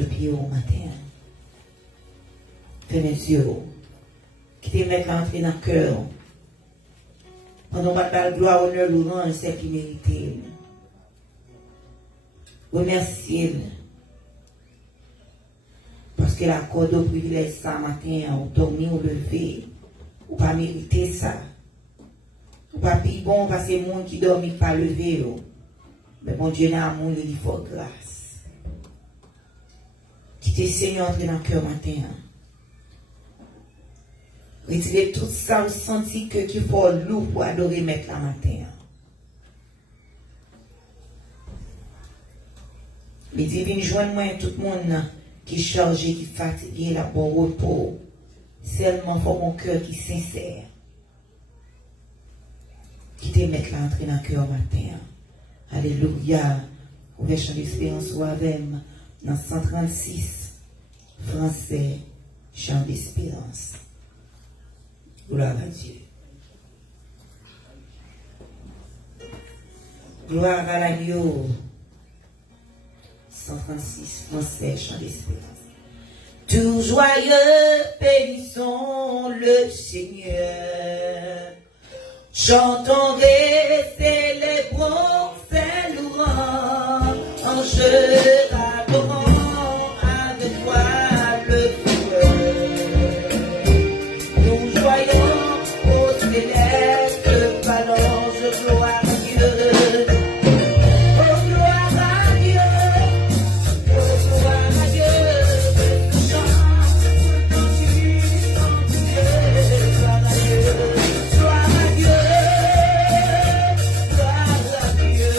le pied au matin. Fermez les yeux. Quittez mettre l'entrée dans le cœur. Pendant que la gloire, honneur, louange, c'est qui mérite. Remerciez. Parce que l'accorde au privilège ça matin, ou dormir, ou lever, ou pas mériter ça. Ou pas plus bon parce que les gens qui dorment pas lever. Mais bon Dieu n'a amour, il faut grâce. Quittez Seigneur entrer dans le cœur matin. Retirez tout ça, vous sentez que qu'il faut lourd pour adorer mettre la matin. Les divines joignent moi tout le monde qui est chargé, qui est fatigué, là bon repos. Seulement pour mon cœur qui est sincère. Qui te mettre l'entrée dans le cœur matin. Alléluia. Ouvert chant d'espérance ou avec dans 136 français, chant d'espérance. Gloire à Dieu. Gloire à l'agneau. 136 français, chant d'espérance. Tout joyeux, bénissons le Seigneur. Chantons et célébrons ses louanges, adorons avec toi le Seigneur. Nous joyons aux célestes phalanges, gloire à Dieu. Oh gloire à Dieu, oh gloire à Dieu, chante quand tu chantes Dieu, gloire à Dieu, gloire à Dieu. Gloire à Dieu,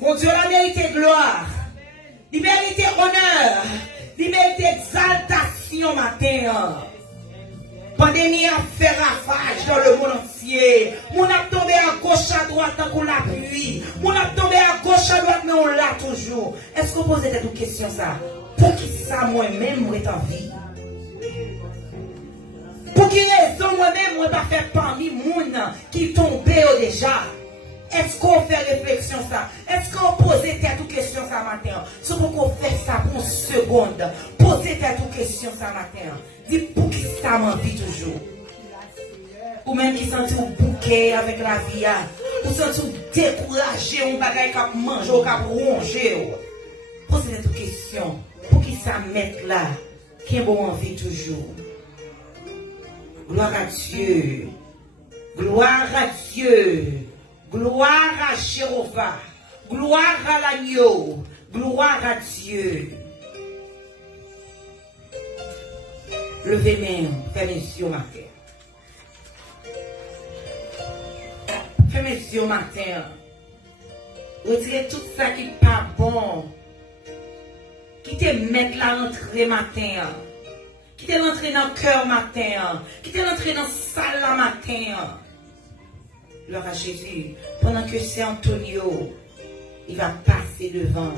Mon Dieu, la mérité gloire. Il mérite honneur. Il mérite exaltation matin. Pandémie a fait ravage dans le monde entier. On a tombé à gauche, à droite, pour la pluie. On a tombé à gauche, à droite, mais on l'a toujours. Est-ce que vous posez cette question ça? Pour qui ça, moi-même, moi, est en vie? Pour qui raison, moi-même, moi, pas faire parmi les gens qui tombent déjà? Est-ce qu'on fait réflexion ça? Est-ce qu'on pose toute question ça matin? C'est pour qu'on fait ça pour une seconde. Posez toute question ça matin. Dites pour qui ça m'envie toujours. Ou même qui sentit au bouquet avec la vie. Ou sentit découragé, on bagaille qu'à manger ou qu'à ronger. Posez toute question. Pour qui ça mette là? Qui est bon envie toujours. Gloire à Dieu. Gloire à Dieu. Gloire à Jéhovah, gloire à l'agneau, gloire à Dieu. Levez mes mains, fais mes yeux matin. Fais mes yeux matin. Retirez tout ça qui n'est pas bon. Qui te met là l'entrée matin. Qui te l'entrée dans le cœur matin. Qui te l'entrée dans la salle matin. Gloire à Jésus, pendant que c'est Antonio, il va passer devant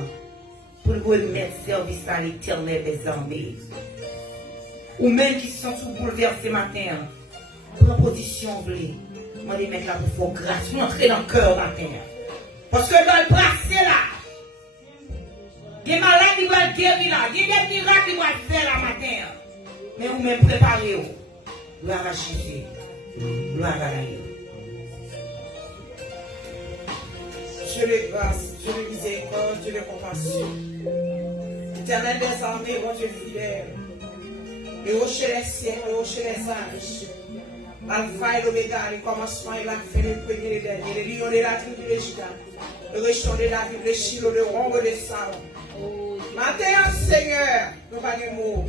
pour le remettre service à l'Éternel des armées. Ou même qui se sont sous bouleversés matin, pour la position blée. Moi, les mecs là, pour faire grâce, pour entrer dans le cœur matin. Parce que dans le passer là, il y a des malades qui vont guérir là, il y a des miracles qui vont faire là matin. Mais vous même préparez-vous. Gloire à Jésus, gloire à l'agneau. Dieu les grâces, Dieu les miséricordes, Dieu les compassions. Éternel des armées, mon Dieu fidèle. Et rocher les ciels, et rocher les âges. L'alpha et l'oméga, le commencement et la fin, le premier et le dernier. Le lion de la tribu de Juda. Le rejeton de la ville de Chilo, le rong de Saron. Maintenant, Seigneur, nous n'avons pas de mots.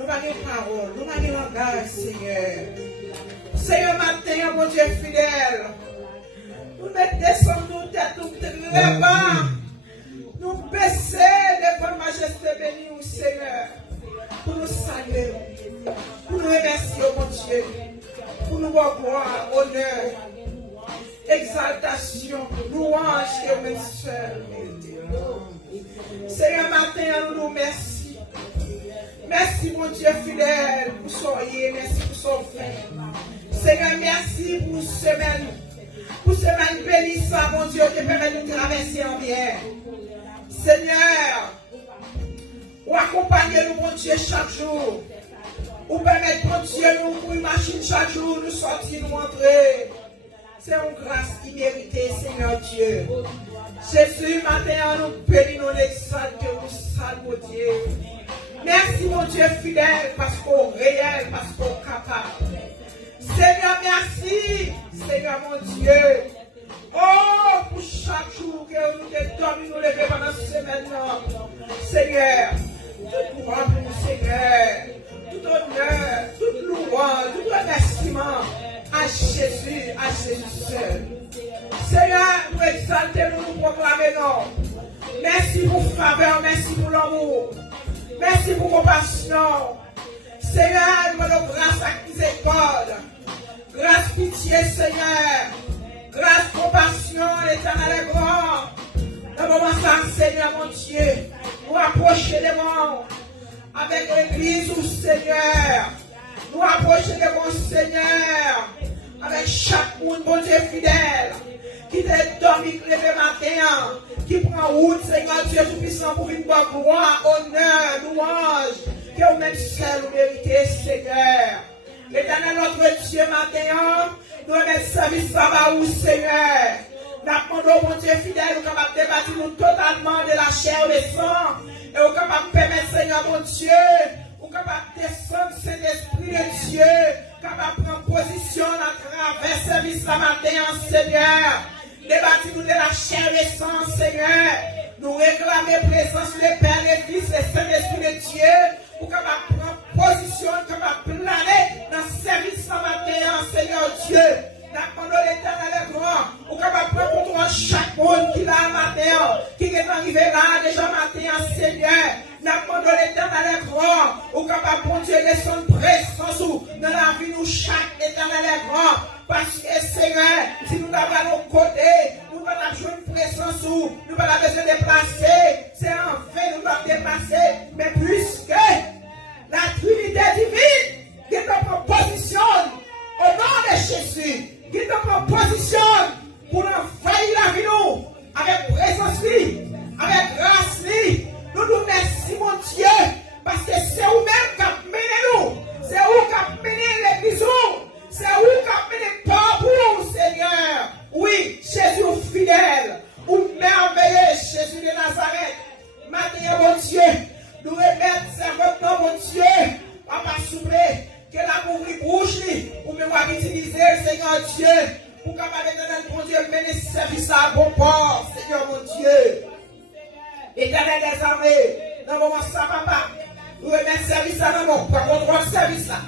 Nous n'avons pas de paroles. Nous n'avons pas de langage, Seigneur. Seigneur, maintenant, mon Dieu fidèle. Nous mettons descendre nos têtes, nous très bas. Nous baisser devant la majesté bénie, Seigneur. Pour nous saluer, pour nous remercier, mon Dieu. Pour nous voir gloire, honneur, exaltation, louange et même seul. Seigneur, matin, nous nous remercions. Merci, mon Dieu fidèle, pour soyez, merci pour son fin. Seigneur, merci pour semaine. Pour semaine bénissante, mon Dieu, qui permet de nous traverser en bien. Seigneur, ou accompagnez-nous, mon Dieu, chaque jour. Ou permettez, mon Dieu, nous pour une machine chaque jour, nous sortir, nous entrer. C'est une grâce imméritée, Seigneur Dieu. Jésus, matin, nous bénissons, nous l'exaltons, nous saluons, Dieu. Merci, mon Dieu fidèle, parce qu'on est réel, parce qu'on est capable. Seigneur, merci. Seigneur, mon Dieu. Oh, pour chaque jour que nous te dormons, nous lever pendant cette semaine. Seigneur, tout pouvoir pour nous, Seigneur. Tout honneur, toute louange, tout remerciement à Jésus seul. Seigneur, nous exaltons, nous proclamons. Merci pour faveur, merci pour l'amour. Merci pour compassion. Seigneur, nous demandons grâce à miséricorde. Grâce, pitié, Seigneur. Grâce, compassion, l'Éternel est grand. Dans le moment ça, Seigneur, mon Dieu, nous approcher des monts avec l'église, Seigneur. Nous approcher des monts, Seigneur, avec chaque monde, mon Dieu fidèle, qui te dormi levé matin, qui prend route, Seigneur Dieu Tout-Puissant, pour une bonne gloire, honneur, louange, que vous-même seul vous méritez, Seigneur. L'Éternel, notre Dieu, matin, nous remettons service à vous, Seigneur. Nous demandons, mon Dieu fidèle, nous sommes capables de débattre nous totalement de la chair et du sang. Et nous sommes capables de permettre, Seigneur, mon Dieu, nous sommes capables de descendre, Saint-Esprit de Dieu, capable de prendre position à travers service à matin, Seigneur. Débattez-nous de la chair et du sang, Seigneur. Nous réclamer présence, le Père, le Fils, le Saint-Esprit de Dieu, pour capable de prendre position, capable de planer dans le service à matin, Seigneur Dieu. Nous demandons l'Éternel est grand, pour capable de prendre pour toi chaque est arrivé là, déjà matin, Seigneur, n'a pas de l'éternel grand, ou capable de Dieu descendre présence dans la vie, nous, chaque éternel grand, parce que Seigneur, si nous n'avons nos côtés, nous allons jouer une présence, nous allons besoin de déplacer, c'est en fait, nous allons déplacer, mais puisque la Trinité divine, qui te proposition, au nom de Jésus, qui te proposition, pour envahir la vie, nous, avec présence, avec grâce, nous nous remercions, mon Dieu, parce que c'est vous-même qui avez mené nous, c'est vous qui avez mené l'église, c'est vous qui avez mené le peuple, Seigneur. Oui, Jésus fidèle, ou merveilleux, Jésus de Nazareth. Maintenant, mon Dieu, nous remettons serviteur, mon Dieu, Papa souple, que l'amour lui bouge, ou même utiliser, Seigneur Dieu, pour capable de mon Dieu, mener ce service à bon port, Seigneur mon Dieu. Éternel des armées, dans le moment ça, papa, nous remettons service à nous, pour contrôler le service là.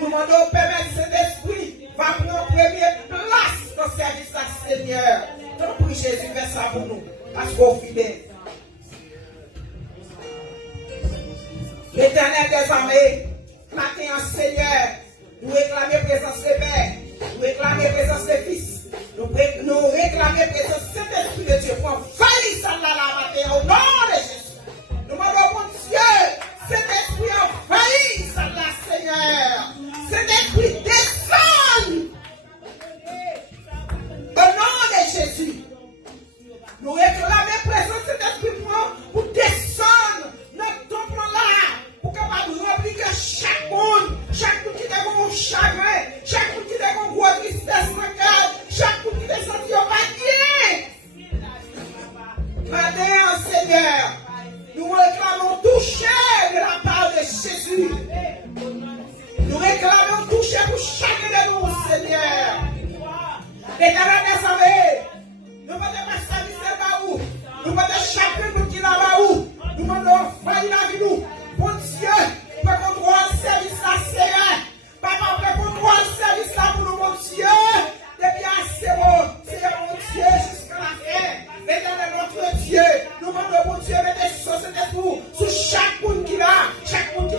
Nous demandons permettre cet esprit, va prendre première place dans le service là, Seigneur. Donc, prie Jésus, fais ça pour nous, parce qu'on est fidèle. L'éternel des armées, matin, Seigneur, nous réclamons présence de Père, nous réclamons présence de Fils, nous réclamons présence de Saint-Esprit de Dieu pour envahir ça là matin au nom de Jésus. Nous demandons, mon Dieu, cet esprit envahit ça là, Seigneur. Cet esprit descend au nom de Jésus. Nous réclamons présence de cet esprit pour descendre notre temple là, pour capable remplir que chaque monde qui a un chagrin, chaque monde qui a un gros tristesse dans le cœur, chaque monde qui a senti au panier. Maintenant, Seigneur, nous réclamons toucher de la part de Jésus. Nous réclamons toucher pour chacun de nous, Seigneur. L'éternel des armées, nous ne pouvons pas servir par où. Nous pouvons chacun de nous qui là-bas où. Nous pouvons faire la vie nous. Bon Dieu, pour qu'on doit le service là, Seigneur. Papa, pour qu'on doit le service là pour nous, mon Dieu. Depuis assez bon, Seigneur, mon Dieu, jusqu'à la fin. L'éternel notre Dieu, nous demandons, mon Dieu, mettez sur cet esprit, sur chaque monde qui là, chaque monde qui est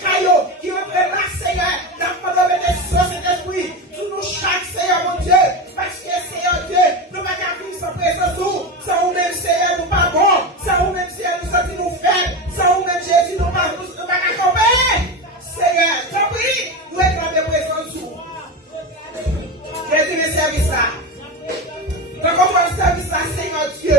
caillou, qui rentre là, Seigneur. Nous demandons, mettez sur cet esprit, sur nous chaque, Seigneur, mon Dieu. Parce que, Seigneur Dieu, nous ne pouvons pas vivre sans présence, sans vous-même, Seigneur, nous pas bon, sans vous-même, Seigneur, nous sommes nous faibles, sans vous-même, Jésus, nous ne pouvons pas accompagner. Seigneur, t'en prie, nous réclamons présence. Jésus, le service là. Donc, on va le service là, Seigneur Dieu.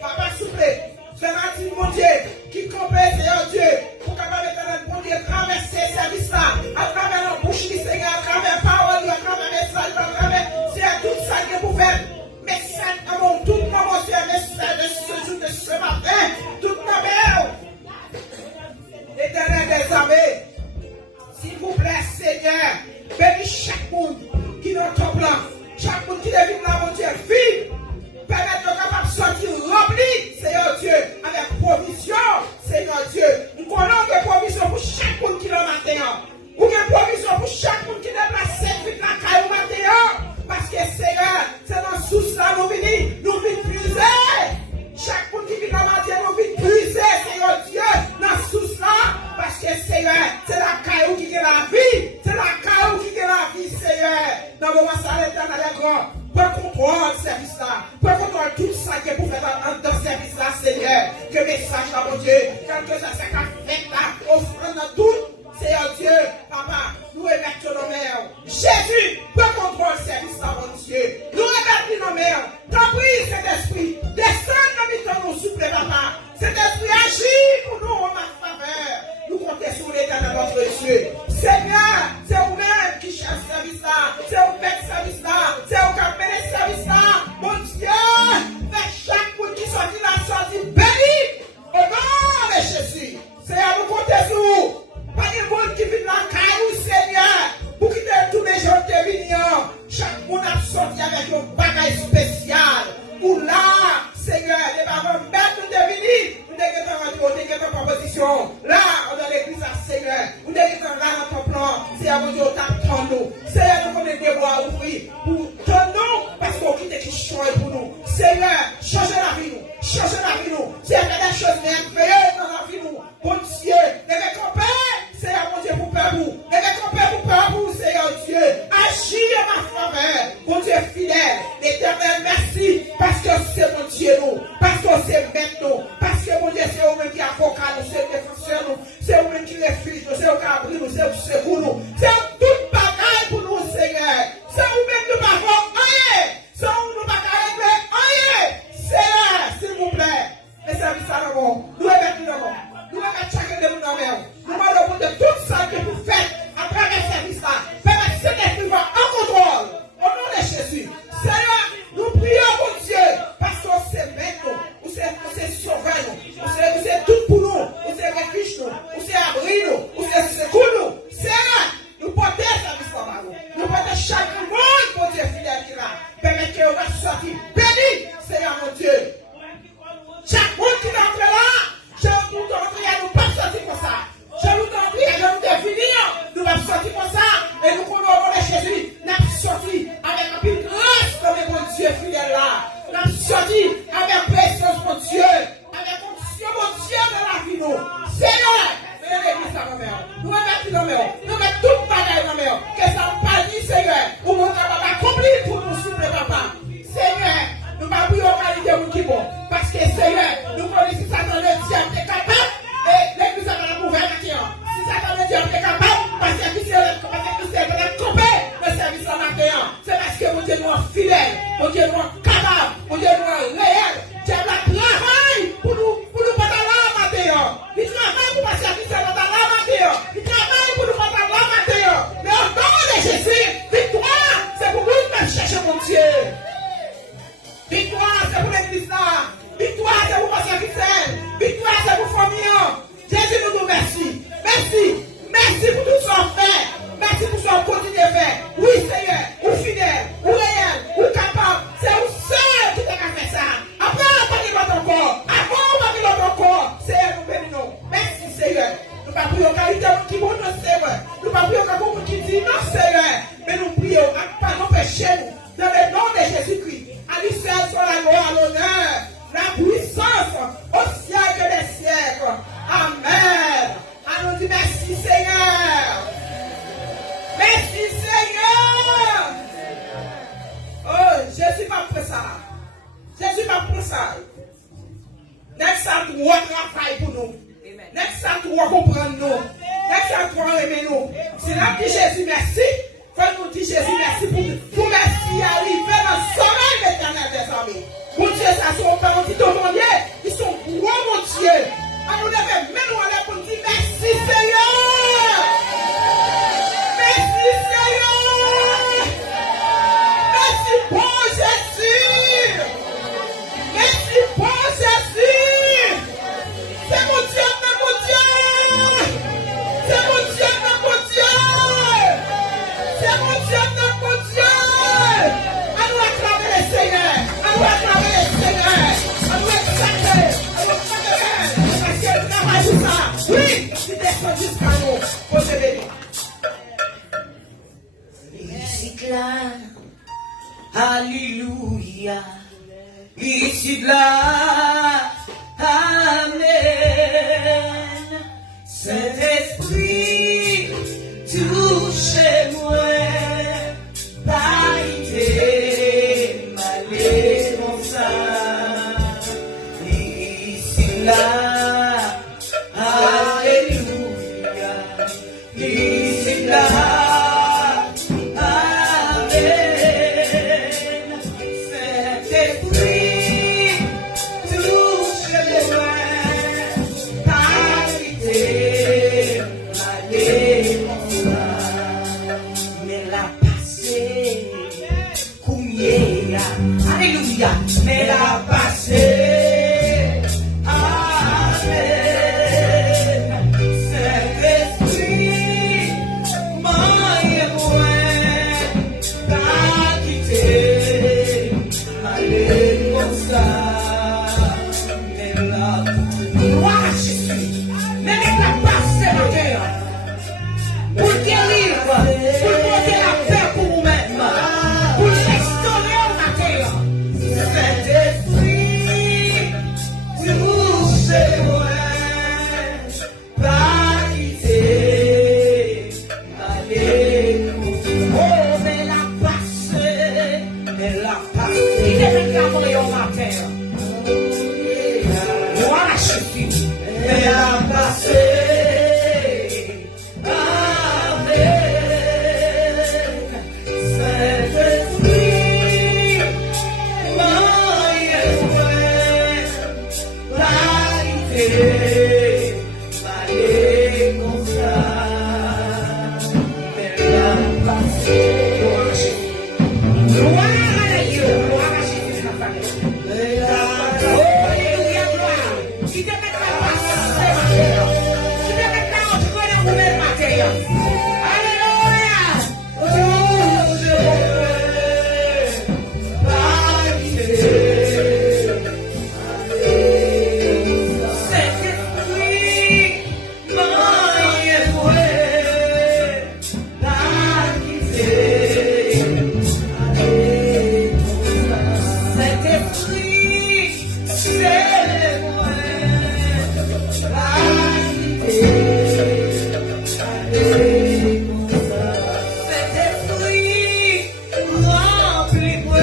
Papa, s'il vous plaît, fais partie, mon Dieu, qui complète, Seigneur Dieu, pour capable de mon Dieu, traverser le service là, à travers la bouche, Seigneur, à travers parole, à travers message, à travers, c'est tout ça que vous faites. Message, à mon tout moment, c'est un message de ce jour, de ce matin, toute ma mère. Éternel des armées, s'il vous plaît, Seigneur, bénis chaque monde qui est dans ton plan. Chaque monde qui devine là, mon Dieu, vive. Permettre de capable sortir rempli, Seigneur Dieu, avec provision, Seigneur Dieu. Nous connaissons des provisions pour chaque monde qui est là matin. Ou des provisions pour chaque monde qui est déplacé depuis la caille au matin. Parce que, Seigneur, c'est dans ce sous-là, nous venons puiser. Chaque monde qui vit dans la matin, nous venons puiser, Seigneur Dieu, dans ce sous-là. Parce que, Seigneur, c'est la caille qui est la vie. C'est la caille qui est la vie, Seigneur. Dans le moment, ça l'éternel est grand. Pour contrôler le service là. Pour contrôler tout ça qui est pour faire dans le service là, Seigneur. Que message là, mon Dieu. Quelque chose c'est qu'à faire là. Offrande tout. Seigneur Dieu, Papa, nous remettons nos mères. Jésus, pour contrôler le service là, mon Dieu. Nous remettons nos mères. T'en prie, cet esprit. Descends dans les temps, nous souple, Papa. Cet esprit agit pour nous en ma faveur. Nous comptons sur l'éternel notre Dieu. Seigneur, c'est vous-même qui cherche ce service là. C'est vous-même ce service là. C'est vous qui appelez ce service là. Mon Dieu, fais chaque monde qui sortit là, sorti béni. Au nom de Jésus. Seigneur, nous comptons sur vous. Pas de monde qui vit dans la caille, Seigneur. Pour quitter tous les gens qui viennent. Chaque monde a sorti avec un bagage spécial. Pour là, Seigneur, les parents mettent nous devenir. Nous devons faire proposition. Là, on a l'église à Seigneur. Nous devons faire là dans ton plan. Seigneur, mon Dieu, t'attends nous. Seigneur, nous connaissons des voies ouvrir. Pour nous, parce qu'on quitte qui change pour nous. Seigneur, changez la vie nous. changer la vie nous. Si il y a des choses merveilleuses dans la vie nous. Bon Dieu, les compères, c'est mon Dieu pour peur vous. Les compères pour peur vous, Seigneur Dieu. Agis en ma faveur. Mon Dieu fidèle, l'éternel, merci. Parce que c'est mon Dieu nous. Parce que c'est maître nous. Parce que mon Dieu, c'est vous-même qui avocat nous, c'est défenseur nous. C'est vous-même qui réfugie nous, c'est vous qui abri nous, c'est vous nous. C'est tout bagaille pour nous, Seigneur. C'est vous-même nous n'avons rien. C'est vous nous pas régler rien. Seigneur, s'il vous plaît. Les services à l'avant. Nous remettons nous l'avant. Nous remettons chacun de nous dans la nous demandons de tout ça que vous faites à travers les services-là. Permettez cet esprit en contrôle. Au nom de Jésus. Seigneur, nous prions pour Dieu. Parce qu'on sait mettre nous. Vous c'est sauveur nous. Vous c'est tout pour nous. Vous c'est refuge nous. Vous c'est abri nous. Vous c'est secours nous. Seigneur, nous portons service à nous. Nous portons chaque monde pour Dieu fidèle qui est là. Permettez que vous sortir béni, Seigneur mon Dieu. Chaque monde qui est entré là, je vous prie à nous pas sortir comme ça. Je vous prie à nous définir. Nous allons sortir comme ça. Et nous connaissons le Jésus. Nous allons sortir avec un peu de grâce comme mon Dieu fidèle là. Nous allons sortir avec présence mon Dieu. Avec condition mon Dieu de la vie nous. Seigneur, venez l'église à nos mères. Nous remettons nos mères. Nous mettons toute bagaille dans nos mères. Que ça ne pas dit, Seigneur. Pour mon travail accompli pour nous soulever, papa. Seigneur, nous ne prions pas qualité de qui bon. Parce que Seigneur, nous connaissons Satan le diable est capable. Et l'église a la nouvelle maintenant. Si Satan le diable est capable, parce que c'est le compé le service en maintenant. C'est parce que mon Dieu nous est fidèle, mon Dieu nous est capable, mon Dieu nous est réel. Diable travaille pour nous mettre là maintenant. Il travaille pour passer à service dans la maintenant. Il travaille pour nous mettre là maintenant. Mais au nom de Jésus, victoire, c'est pour nous qui chercher mon Dieu. Victoire, c'est pour l'église là. Victoire, c'est pour passer à service. Victoire, c'est pour famille. Jésus nous remercie. Merci. Merci pour tout ce qu'on fait. Merci pour ce qu'on continue de faire. Oui, Seigneur, ou fidèle, ou réel, ou capable. C'est vous seul qui t'a fait ça. Après, on va pas notre corps. Avant, on va pas notre corps. Seigneur, nous bénissons. Merci, Seigneur. Nous ne pas prier au qualité qui bon non, Seigneur. Nous ne pas prier au comme qui dit non, Seigneur. Mais nous prions par nos péchés, nous. Dans le nom de Jésus-Christ. À lui seul soit la gloire, l'honneur, la puissance au siècle des siècles. Amen. À nous dire merci, Seigneur. Merci, Seigneur. Oh, Jésus va pour ça. Jésus va pour ça. Next time, tu vas travailler pour nous. Next time, tu vas comprendre nous. Next time, tu vas aimer nous. C'est là que Jésus merci. Faut nous dire Jésus merci pour merci arriver dans le sommeil l'éternel des amis. Mon Dieu, ça sont parents qui t'ont demandé. Ils sont gros, mon Dieu. À nous lever, mais nous allons pour dire merci, Seigneur. Merci, Seigneur. Merci, bon Jésus. Merci, bon Jésus. C'est mon Dieu, mon Dieu. C'est mon Dieu, mon Dieu. C'est mon Dieu, mon Dieu. À nous acclamer le Seigneur. À nous acclamer le Seigneur. À nous exalter. À nous acclamer. Parce que nous n'avons pas tout ça. Oui, il descend jusqu'à nous. Pour se bénir. Ici là, alléluia. Ici là, amen. Saint-Esprit, touchez-moi. Parité, malé, mon sang. Ici là, alléluia. Ici là. Mais la passé, amen. Saint-Esprit, moi, t'as quitté, allez comme ça. Mais la gloire à Jésus, mais la passé, ma guerre, pour guérir, pour porter la paix pour vous-même, pour restaurer ma terre. Saint-Esprit, c'est moi. Saint-Esprit, remplis-moi.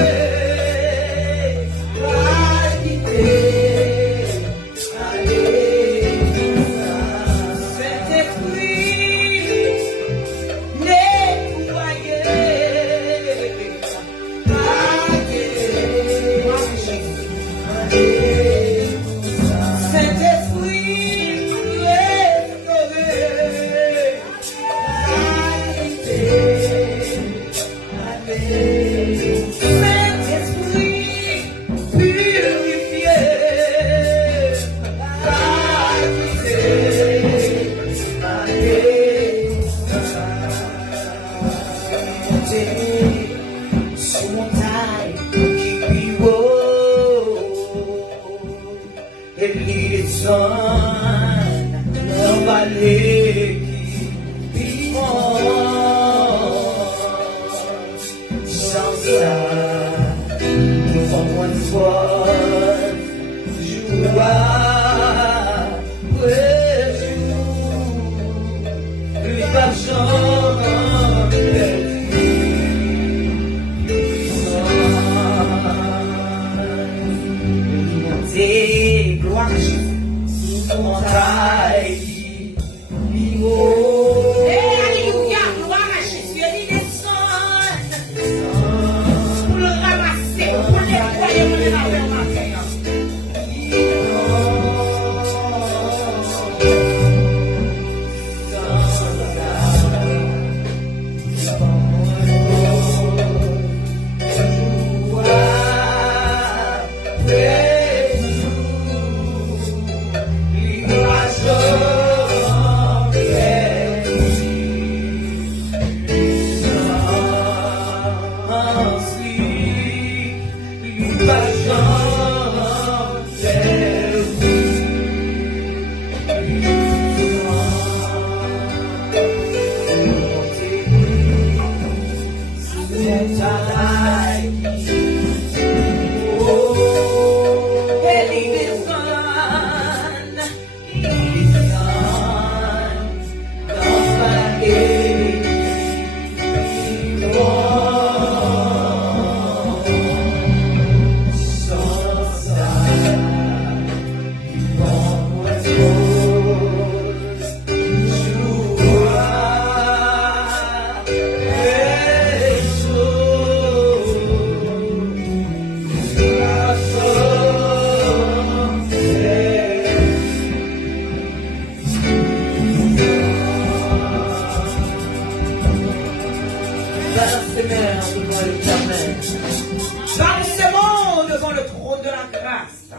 Balancez-moi devant le trône de la grâce.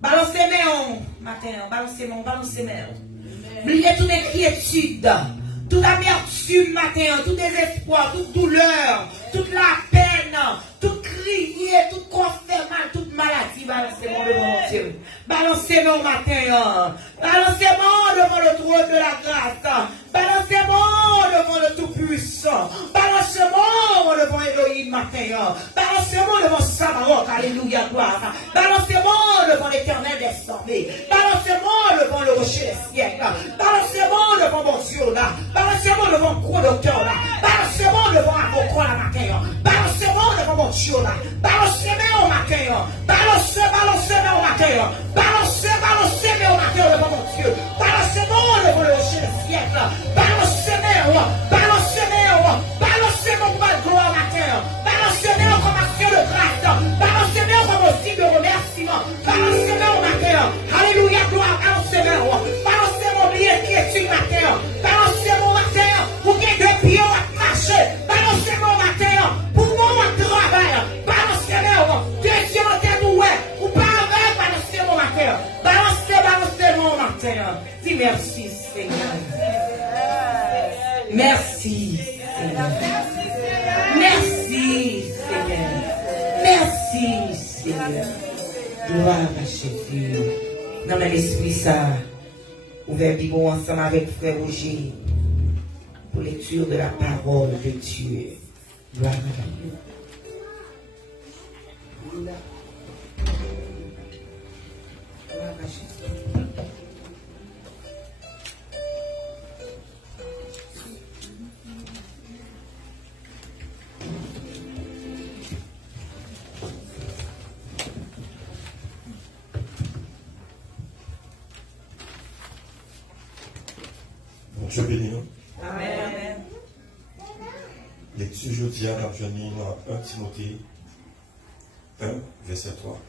Balancez-moi matin, balancez-moi. Oubliez toute inquiétude, toute amertume matin, tout désespoir, toute douleur, toute la peine, tout crier, tout quoi faire mal, toute maladie. Balancez-moi devant mon Dieu. Balancez-moi au matin. Balancez-moi devant le trône de la grâce. Balancez-moi devant le Tout-Puissant. Balancez-moi devant Elohim matin. Balancez-moi devant Sabaoth. Alléluia, gloire. Balancez-moi devant l'Éternel des armées. Balancez-moi devant le rocher des siècles. Balancez-moi devant mon Dieu là. Balancez-moi devant le gros docteur là. Balancez-moi devant l'avocat là matin. Balancez-moi devant mon Dieu là. Balancez-moi au matin. Balancez-moi au matin. Balancez-moi au matin devant mon Dieu. Balancez-moi devant le rocher des siècles. Balancez-moi pour ma gloire matin. Balancez-moi comme action de grâce. Balancez-moi comme aussi de remerciement. Balancez-moi au matin. Alléluia, gloire. Balancez-moi. Balancez-moi bien inquiétude matin. Balancez-moi au matin. Pour qu'il y ait deux pieds à marcher. Balancez-moi au matin. Pour mon travail. Balancez-moi. Dieu dans tes doués. Ou pas avec. Balancez-moi au matin. Balancez-moi au matin. Dis merci, Seigneur. Merci, Seigneur. Merci, Seigneur. Merci, Seigneur. Gloire à Jésus. Dans l'esprit, ça, ouvert Bible ensemble avec Frère Roger pour lecture de la parole de Dieu. Gloire à Dieu. Dieu bénit nous. Amen. Lecture jeudi à la journée dans 1 Timothée 1, verset 3.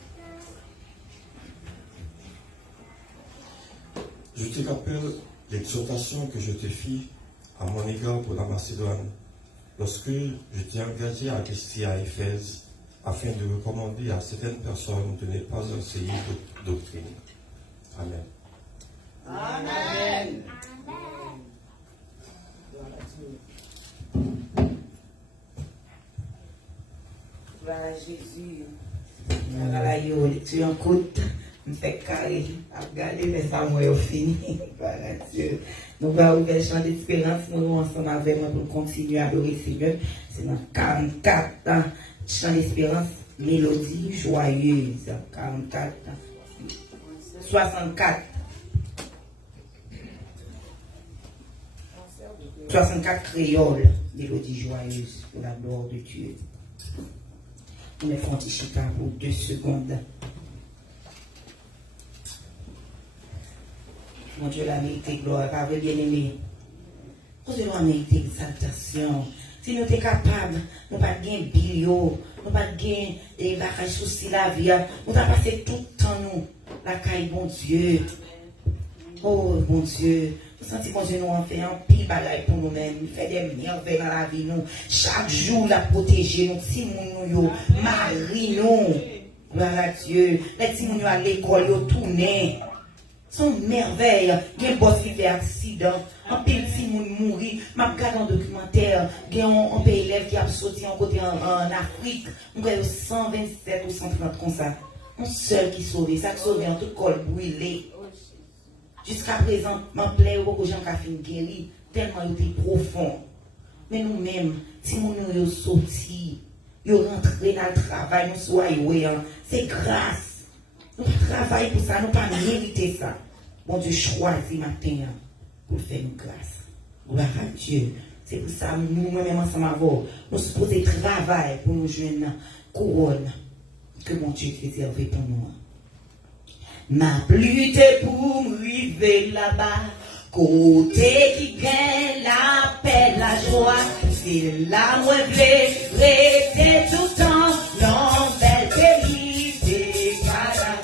Je te rappelle l'exhortation que je te fis à mon égard pour la Macédoine, lorsque je t'ai engagé à rester à Éphèse, afin de recommander à certaines personnes de ne pas enseigner de doctrine. Amen. Amen. Voilà Jésus. Voilà, tu es en côte. Je fais carré. À regarder, mais ça m'a fini. Voilà Dieu. Nous allons ouvrir le champ d'espérance. Nous allons ensemble avec moi pour continuer à adorer le Seigneur. C'est dans 44 ans. Chant d'espérance, mélodie joyeuse. 44 ans. 64. 64 créoles, mélodie joyeuse pour la gloire de Dieu. On est Fontichica pour 2 secondes. Mon Dieu l'a mérité gloire, pas vrai bien aimé. Mon Dieu l'a mérité exaltation. Si nous sommes capables, nous ne pas gagner bio, nous ne pas gagner des bagages soucis la vie, nous avons passé tout le temps nous, la caille bon Dieu. Oh bon Dieu, nous sentons bon Dieu nous en fait un pile bagaille pour nous-mêmes, il fait des merveilles dans la vie nous, chaque jour la protéger nous, si nous marie nous, gloire à Dieu, les petits nous à l'école, ils tournent. Son merveille, il y a un boss qui fait accident, un pile si moun mouri, m'a regardé un documentaire, il y a un pays élève qui a sorti en côté en Afrique, on a 127 ou 130 comme ça. Un seul qui sauve, ça qui sauve en tout col brûlé. Jusqu'à présent, m'a plaît beaucoup de gens qui ont fait guéri, tellement il était profond. Mais nous-mêmes, si nous nous sortis, nous rentrés dans le travail, nous soyons, c'est grâce. Nous travaillons pour ça, nous ne pas mériter ça. Bon Dieu choisit matin pour faire une grâce. Gloire à Dieu. C'est pour ça que nous-mêmes ensemble avant, nous supposons travailler pour nous jouer une couronne que mon Dieu fait servir pour nous. Ma pluie pour m'arriver là-bas, côté qui gagne la paix, la joie, c'est là où je veux rester tout le temps dans le bel pays des Canadiens.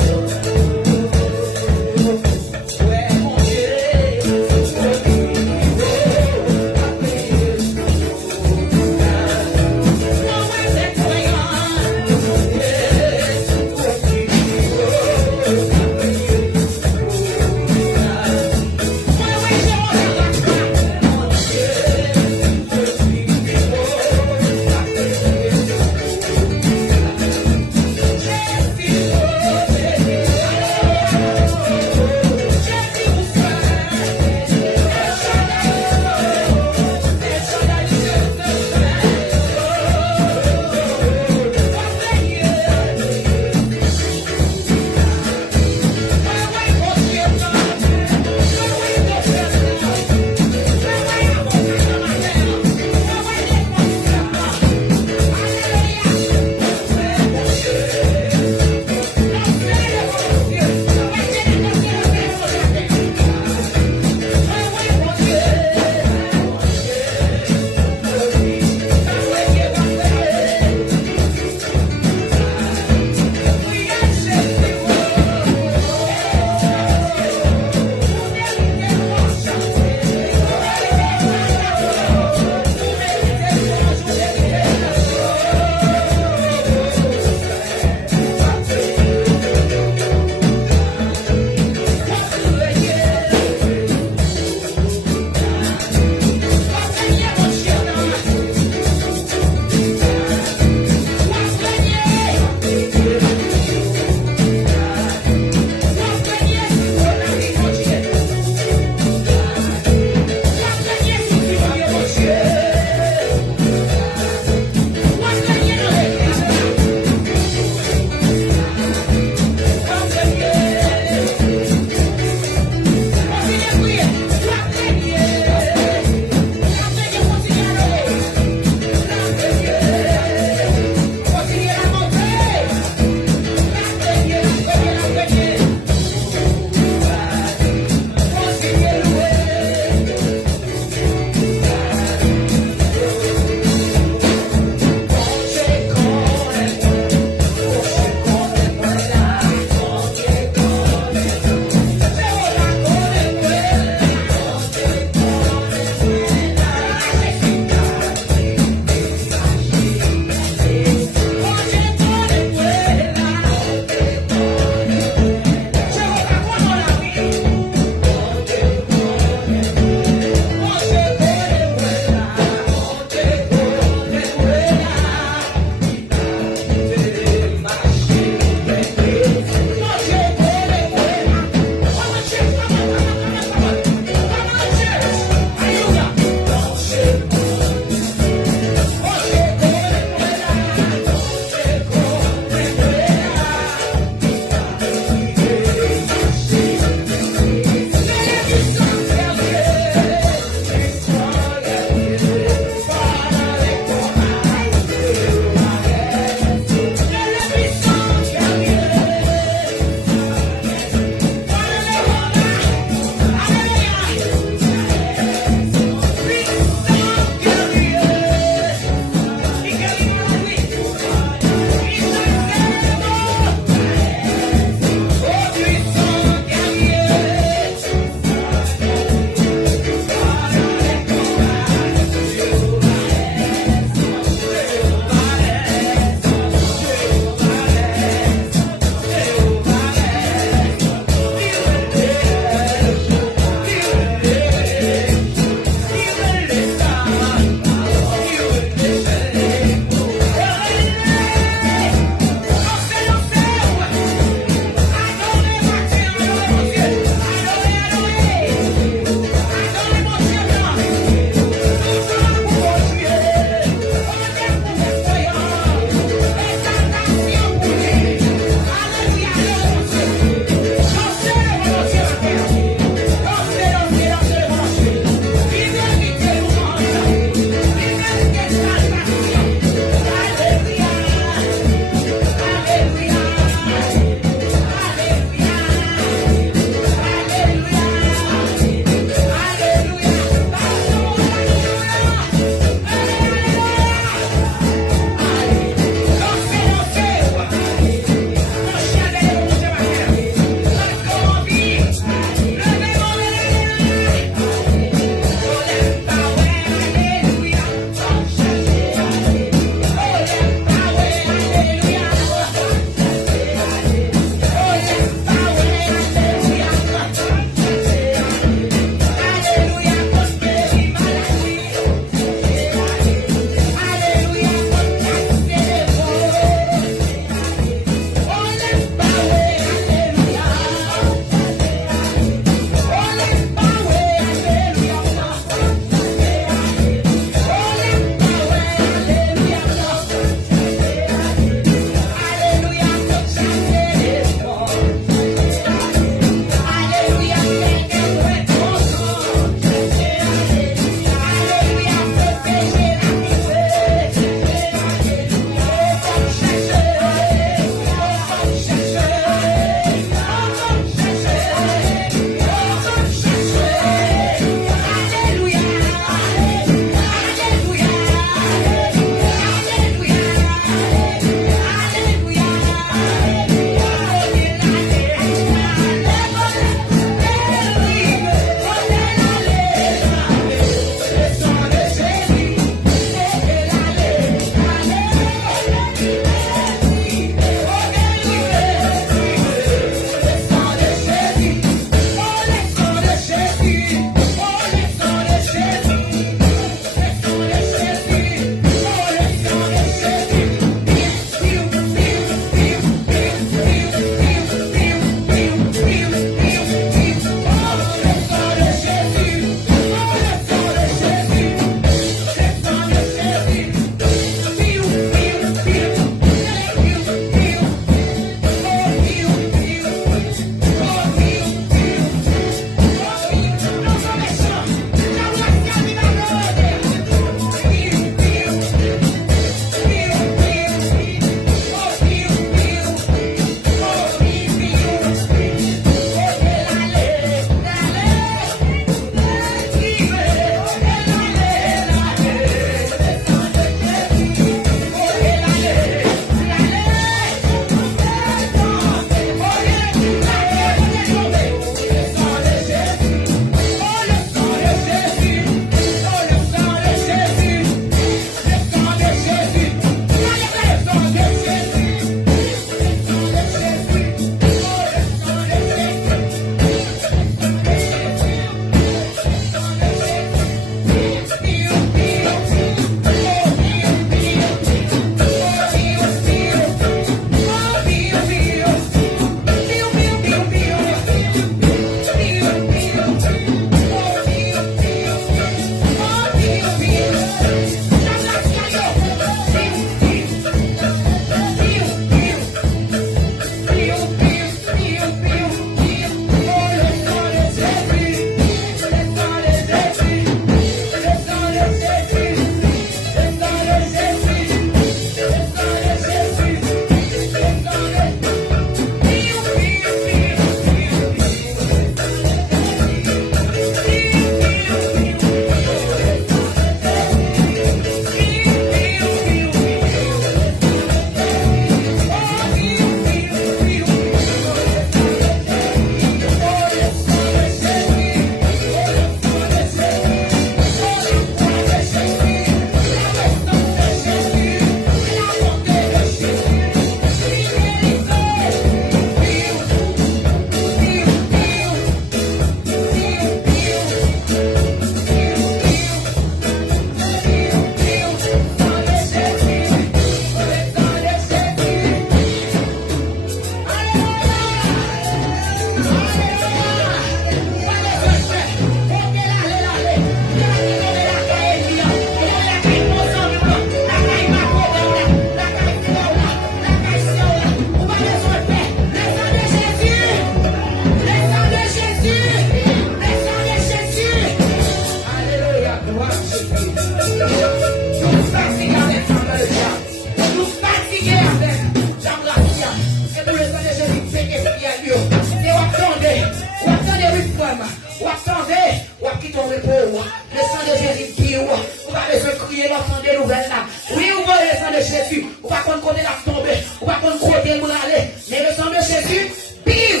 sauver pour vous. Le sang de Jésus qui vous. Vous va besoin de crier l'enfant de nouvelles là. Oui, vous voyez le sang de Jésus. Vous va pas côté la tomber. Vous va pas côté pour aller. Mais le sang de Jésus, bim!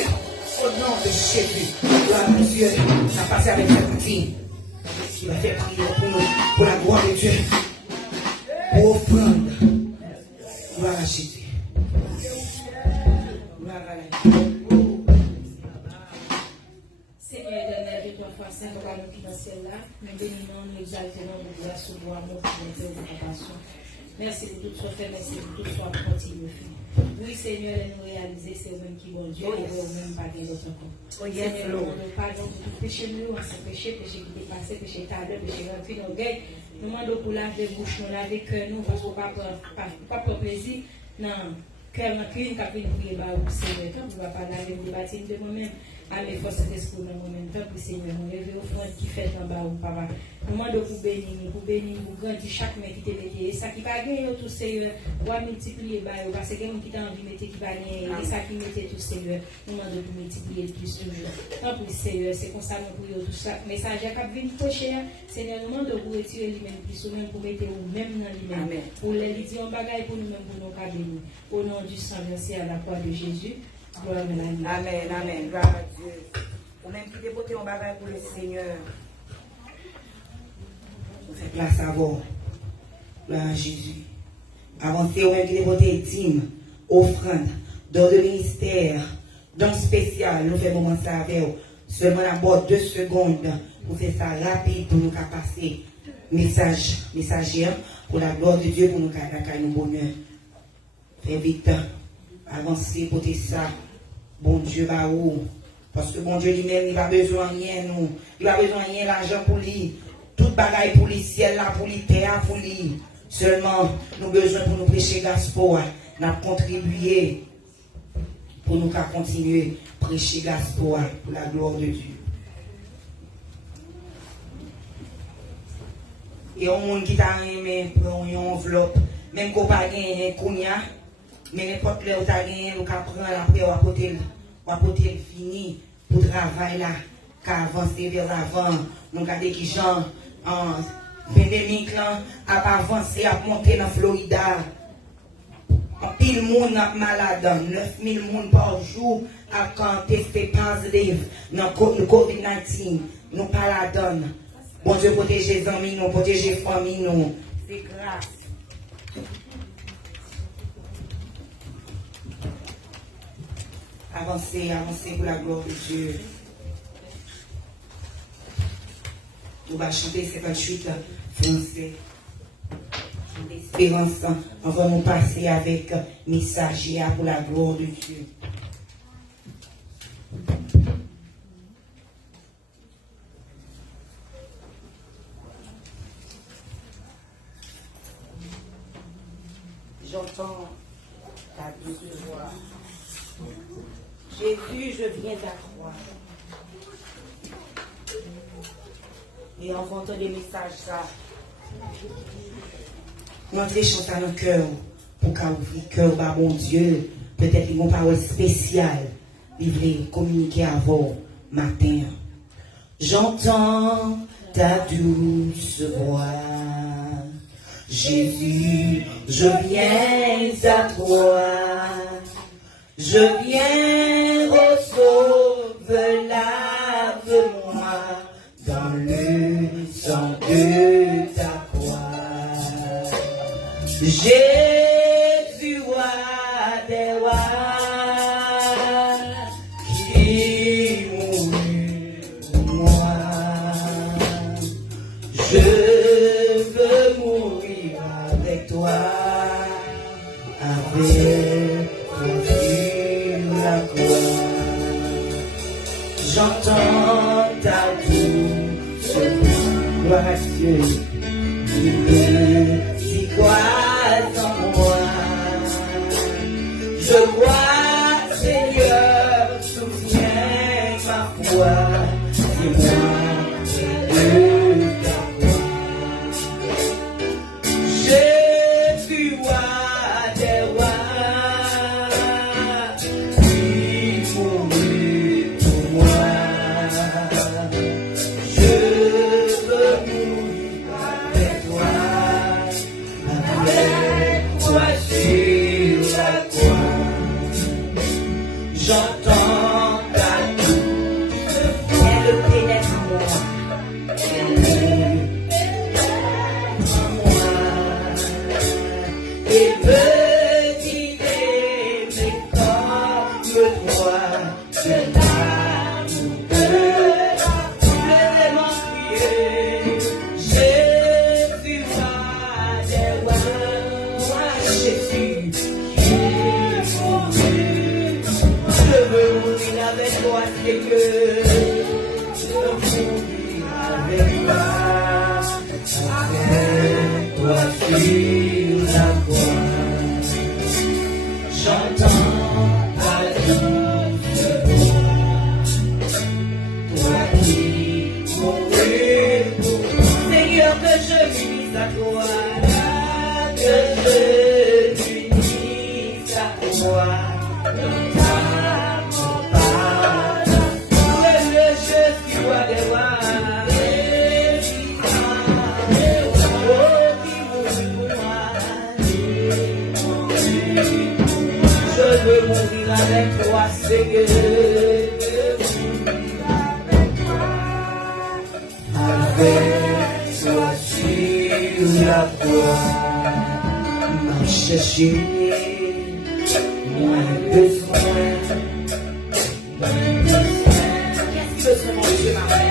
Au nom de Jésus. Gloire à Dieu. Ça passe avec cette petite. Qui va faire prier pour nous. Pour la gloire de Dieu. Pour offrande. Gloire à Jésus. Gloire à Dieu. Seigneur éternel, de toi, Saint, nous allons qui dans celle-là, nous bénissons, nous exaltons, nous grâce au bois, amour, bonté, de compassion. Merci de tout soit fait, merci de tout soit continue. Oui, Seigneur, nous réaliser, c'est vous qui bon Dieu, et vous même pas de notre corps. Seigneur, nous demandons pardon pour tout péché, nous, ancien péché, péché qui est passé, péché tardé, péché rempli, nos gains. Nous demandons pour laver bouche, nous laver cœur, nous, parce qu'on ne pas pour plaisir, non. Cœur en crime, qui a pris une prière, Seigneur, quand vous ne va pas laver, vous bâtir de moi-même. Allez, force d'esprit dans moi-même, tant que Seigneur, nous levons offrande qui fait en bas, papa. Nous demandons pour bénir, pour grandir chaque main qui te met. Et ça qui va gagner tout, Seigneur, va multiplier, parce que quelqu'un qui t'a envie de mettre qui va gagner, et ça qui mettait tout, Seigneur, nous demandons pour multiplier le plus toujours. Tant que Seigneur, c'est comme ça nous prions tout ça. Message qui vient procher, Seigneur, nous demandons pour retirer lui-même plus ou même pour mettre nous-mêmes dans lui-même. Pour les dire en bagaille pour nous-mêmes, pour nous bénir. Au nom du sang versé à la croix de Jésus. Amen, amen. Gloire à Dieu. Pour même qui dépoter un bagage pour le Seigneur. On fait place à vous. Gloire à Jésus. Avancez au même qui dépoter dîme, offrande, dans le ministère, don spécial. Nous faisons moment ça avec vous. Seulement d'abord 2 secondes pour faire ça rapide pour nous passer messager pour la gloire de Dieu pour nous faire nous bonheur. Fais vite. Avancer pour ça. Bon Dieu va où? Parce que bon Dieu lui-même, il n'a pas besoin de rien, nous. Il n'a pas besoin de rien, l'argent pour lui. Toute bagaille pour lui, ciel là, pour lui, terre pour lui. Seulement, nous avons besoin pour nous prêcher gospel. Nous avons contribué pour nous continuer à prêcher gospel pour la gloire de Dieu. Et au monde qui t'a aimé, prend une enveloppe, même qu'on n'a pas gagné un kounia. Mais n'importe où tu as gagné, nous prendre après, on va fini pour travail là, qu'à avancer vers l'avant. Nous avons des gens en pandémique là, à avancer, à monter dans Florida. En pile monde malade, 9000 personnes par jour à tester positif dans le COVID-19. Nous pas la donne. Bon Dieu protéger les amis, nous protéger les familles, nous. C'est grâce. Avancez pour la gloire de Dieu. On va chanter 58 français. L'espérance, on va nous passer avec messager pour la gloire de Dieu. J'entends ta douce voix. Jésus, je viens t'accroître. Et en entendant des messages, ça. Nous entrons chanter dans le cœur pour qu'on ouvre le cœur, bah, mon Dieu. Peut-être qu'ils vont parole spéciale. Ils veulent communiquer à vous matin. J'entends ta douce voix. Jésus, je viens à toi. Je viens au sauve, lave-moi dans le sang de ta croix. Jésus, roi des rois, qui mourut pour moi. Je veux mourir avec toi, avec toi. J'entends ta douce gloire à Dieu qui si croise en moi. Je crois, Seigneur, soutiens ma foi, dis-moi de ta croix. Jésus, roi des rois, qui mourut pour moi. Je sur la croix. J'entends ta douce voix, toi qui mourrais pour moi. Seigneur, que je m'unisse à toi, que je m'unisse à toi. Je veux mourir avec toi, Seigneur. Avec toi sur la croix, m'en chercher, moins besoin. Qu'est-ce que mon Dieu m'a fait?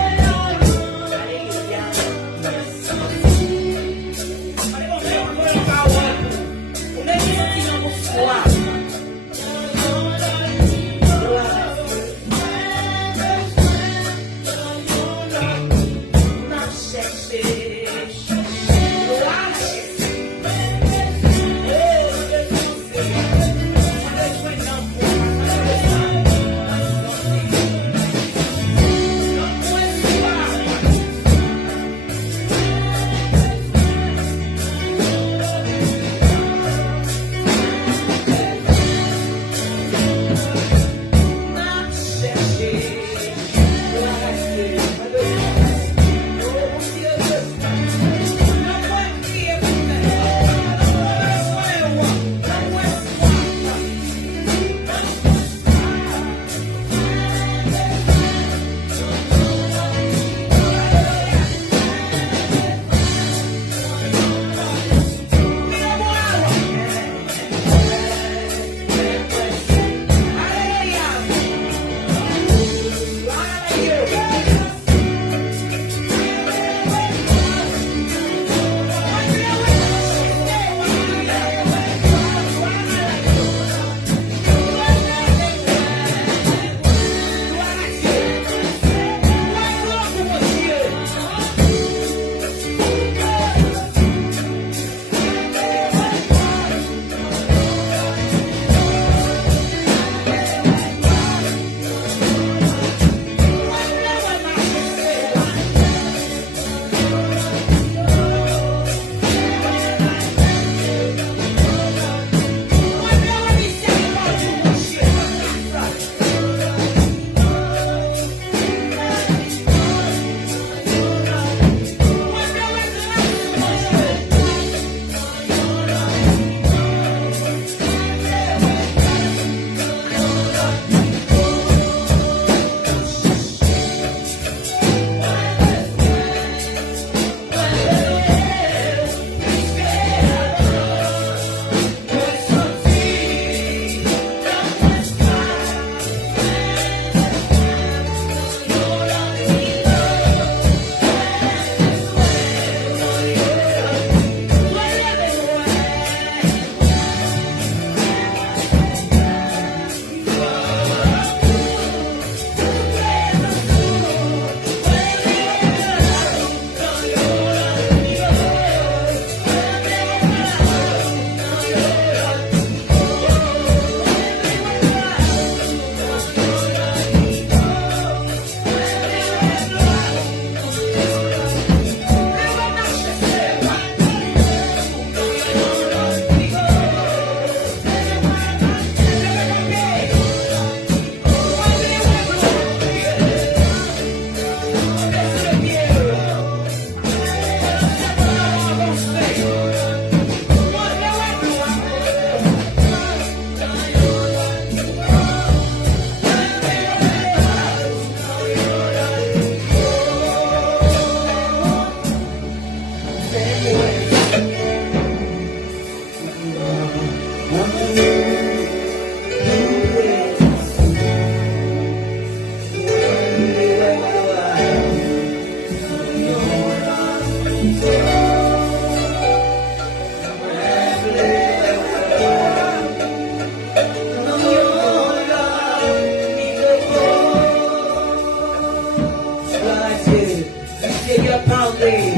Seigneur, parlez.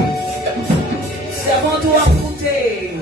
C'est avant tout à écouter.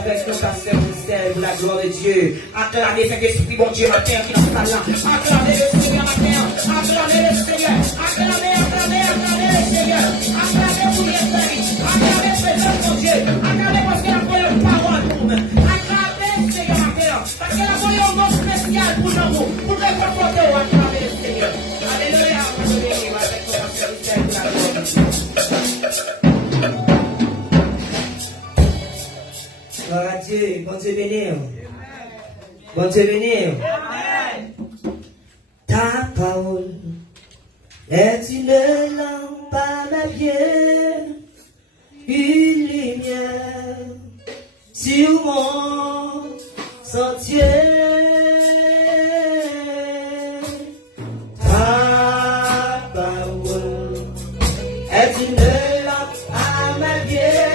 avec nos pasteur Michel pour la gloire de Dieu. Acclamez cet esprit, bon Dieu, matin qui nous parle là. Acclamez le Seigneur matin. Acclamez le Seigneur. Acclamez le Seigneur. Acclamez pour les amis. Acclamez présent, mon Dieu. Acclamez parce qu'il a fait une parole pour nous. Acclamez le Seigneur matin. Parce qu'il a fait un nom spécial pour nous. Pour nous réconforter. Acclamez le Seigneur. Alléluia. Alléluia. Avec nos pasteur Michel pour la gloire de Dieu. Gloire à Dieu, bon Dieu béni. Bon Dieu béni. Ta parole est une lampe à mes pieds, une lumière sur mon sentier. Ta parole est une lampe à mes pieds.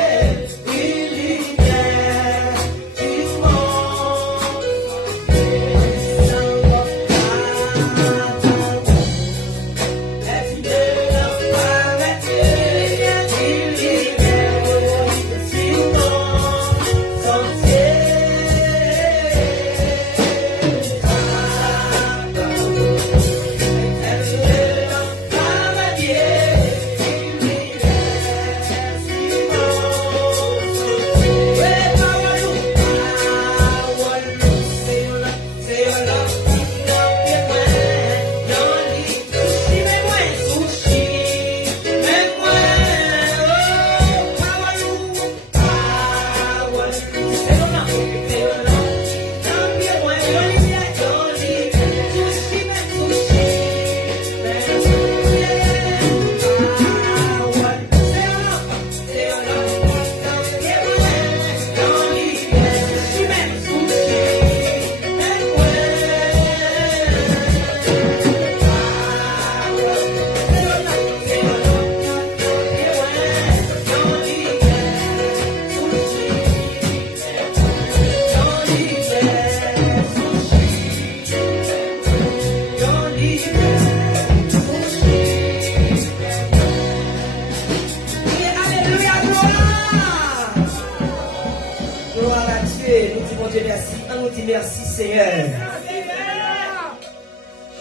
Merci Seigneur.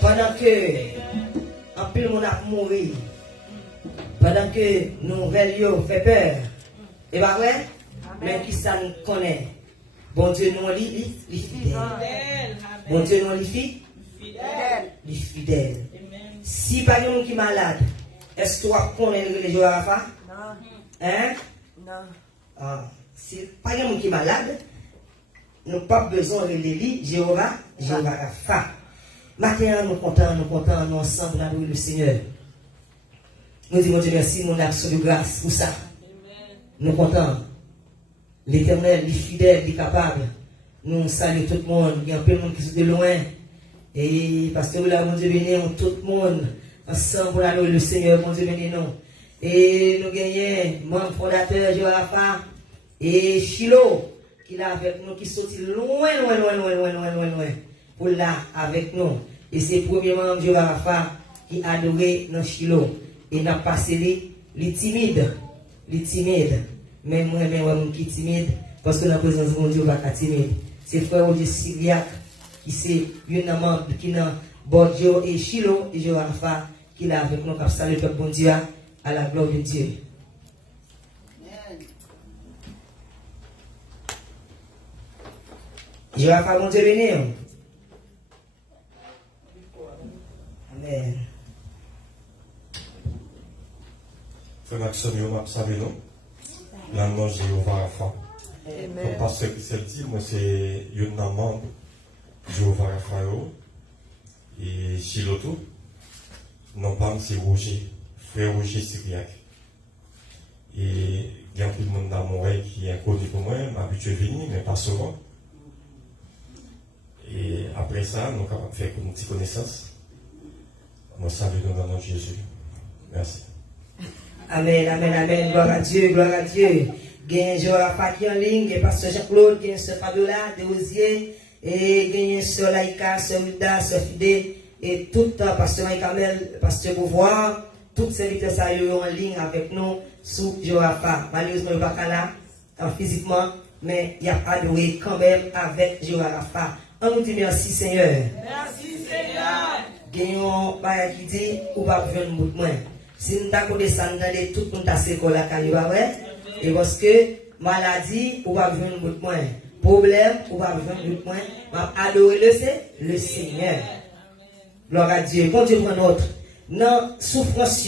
Pendant que en pile monde a mouru, pendant que nous veillons fait peur, et pas vrai? Mais qui ça nous connaît? Bon Dieu nous lit fidèle. Bon Dieu nous lit fidèle. Si pas quelqu'un qui est malade, est-ce que tu connais le religieux Rafa? Non. Hein? Non. Ah. Si pas quelqu'un qui est malade, nous n'avons pas besoin de l'élire, Jéhovah Rapha. Maintenant, nous comptons, nous ensemble, nous adorons le Seigneur. Nous disons Dieu merci, mon action de grâce pour ça. Nous comptons. L'Éternel, les fidèles, les capables. Nous saluons tout le monde. Il y a un peu de monde qui sont de loin. Et parce que là, mon Dieu béni, tout le monde ensemble pour adorer le Seigneur, mon Dieu béni, nous. Et nous gagnons, membre fondateur, Jéhovah Rapha, et Shiloh, qui est là avec nous, qui sortit loin, pour là avec nous. Et c'est premièrement Dieu Rafa qui a adoré dans Shiloh. Et n'a passé les timides. Mais moi, qui est timide, parce que la présence de mon Dieu va être timide. C'est frère de Syriac, qui c'est une membre qui n'a Bordio et Shiloh, et Dieu Rafa, qui est là avec nous, qui a salué le bon Dieu à la gloire de Dieu. Je vais faire mon Dieu béni. Amen. Frère Maxime, je savez non? La nom de Jéhovah Rapha. Comme pasteur qui s'est dit, moi c'est un membre Jéhovah Rapha et Chiloto. Non pas c'est Roger, frère Roger Syriac. Et il y a plus de monde dans mon rêve qui est connu pour moi, m'habitué à venir, mais pas souvent. Et après ça, nous sommes capables de faire une petite connaissance. Nous saluons dans le nom de Jésus. Merci. Amen. Gloire à Dieu. Gagne Jéhovah qui en ligne, gagne pasteur Jean-Claude, gagne sœur Fabiola, Desrosiers, et gagne sœur Laïka, sœur Wilda, sœur Fidé, et tout pasteur Maïkamel, pasteur Beauvoir, tous ces serviteurs sont en ligne avec nous sous Jéhovah. Malheureusement, il n'y a pas là, physiquement, mais il a adoré quand même avec Jéhoshaphat. On nous dit merci Seigneur. Merci Seigneur. Gagnons pas qui dit ou pas besoin de moi. Si nous t'avons descendu tout le monde a séqué la caille et parce que maladie ou pas besoin de moi. Problème ou pas besoin de moi. M'a adorer le Seigneur. Gloire à Dieu. Bon Dieu prend notre dans souffrance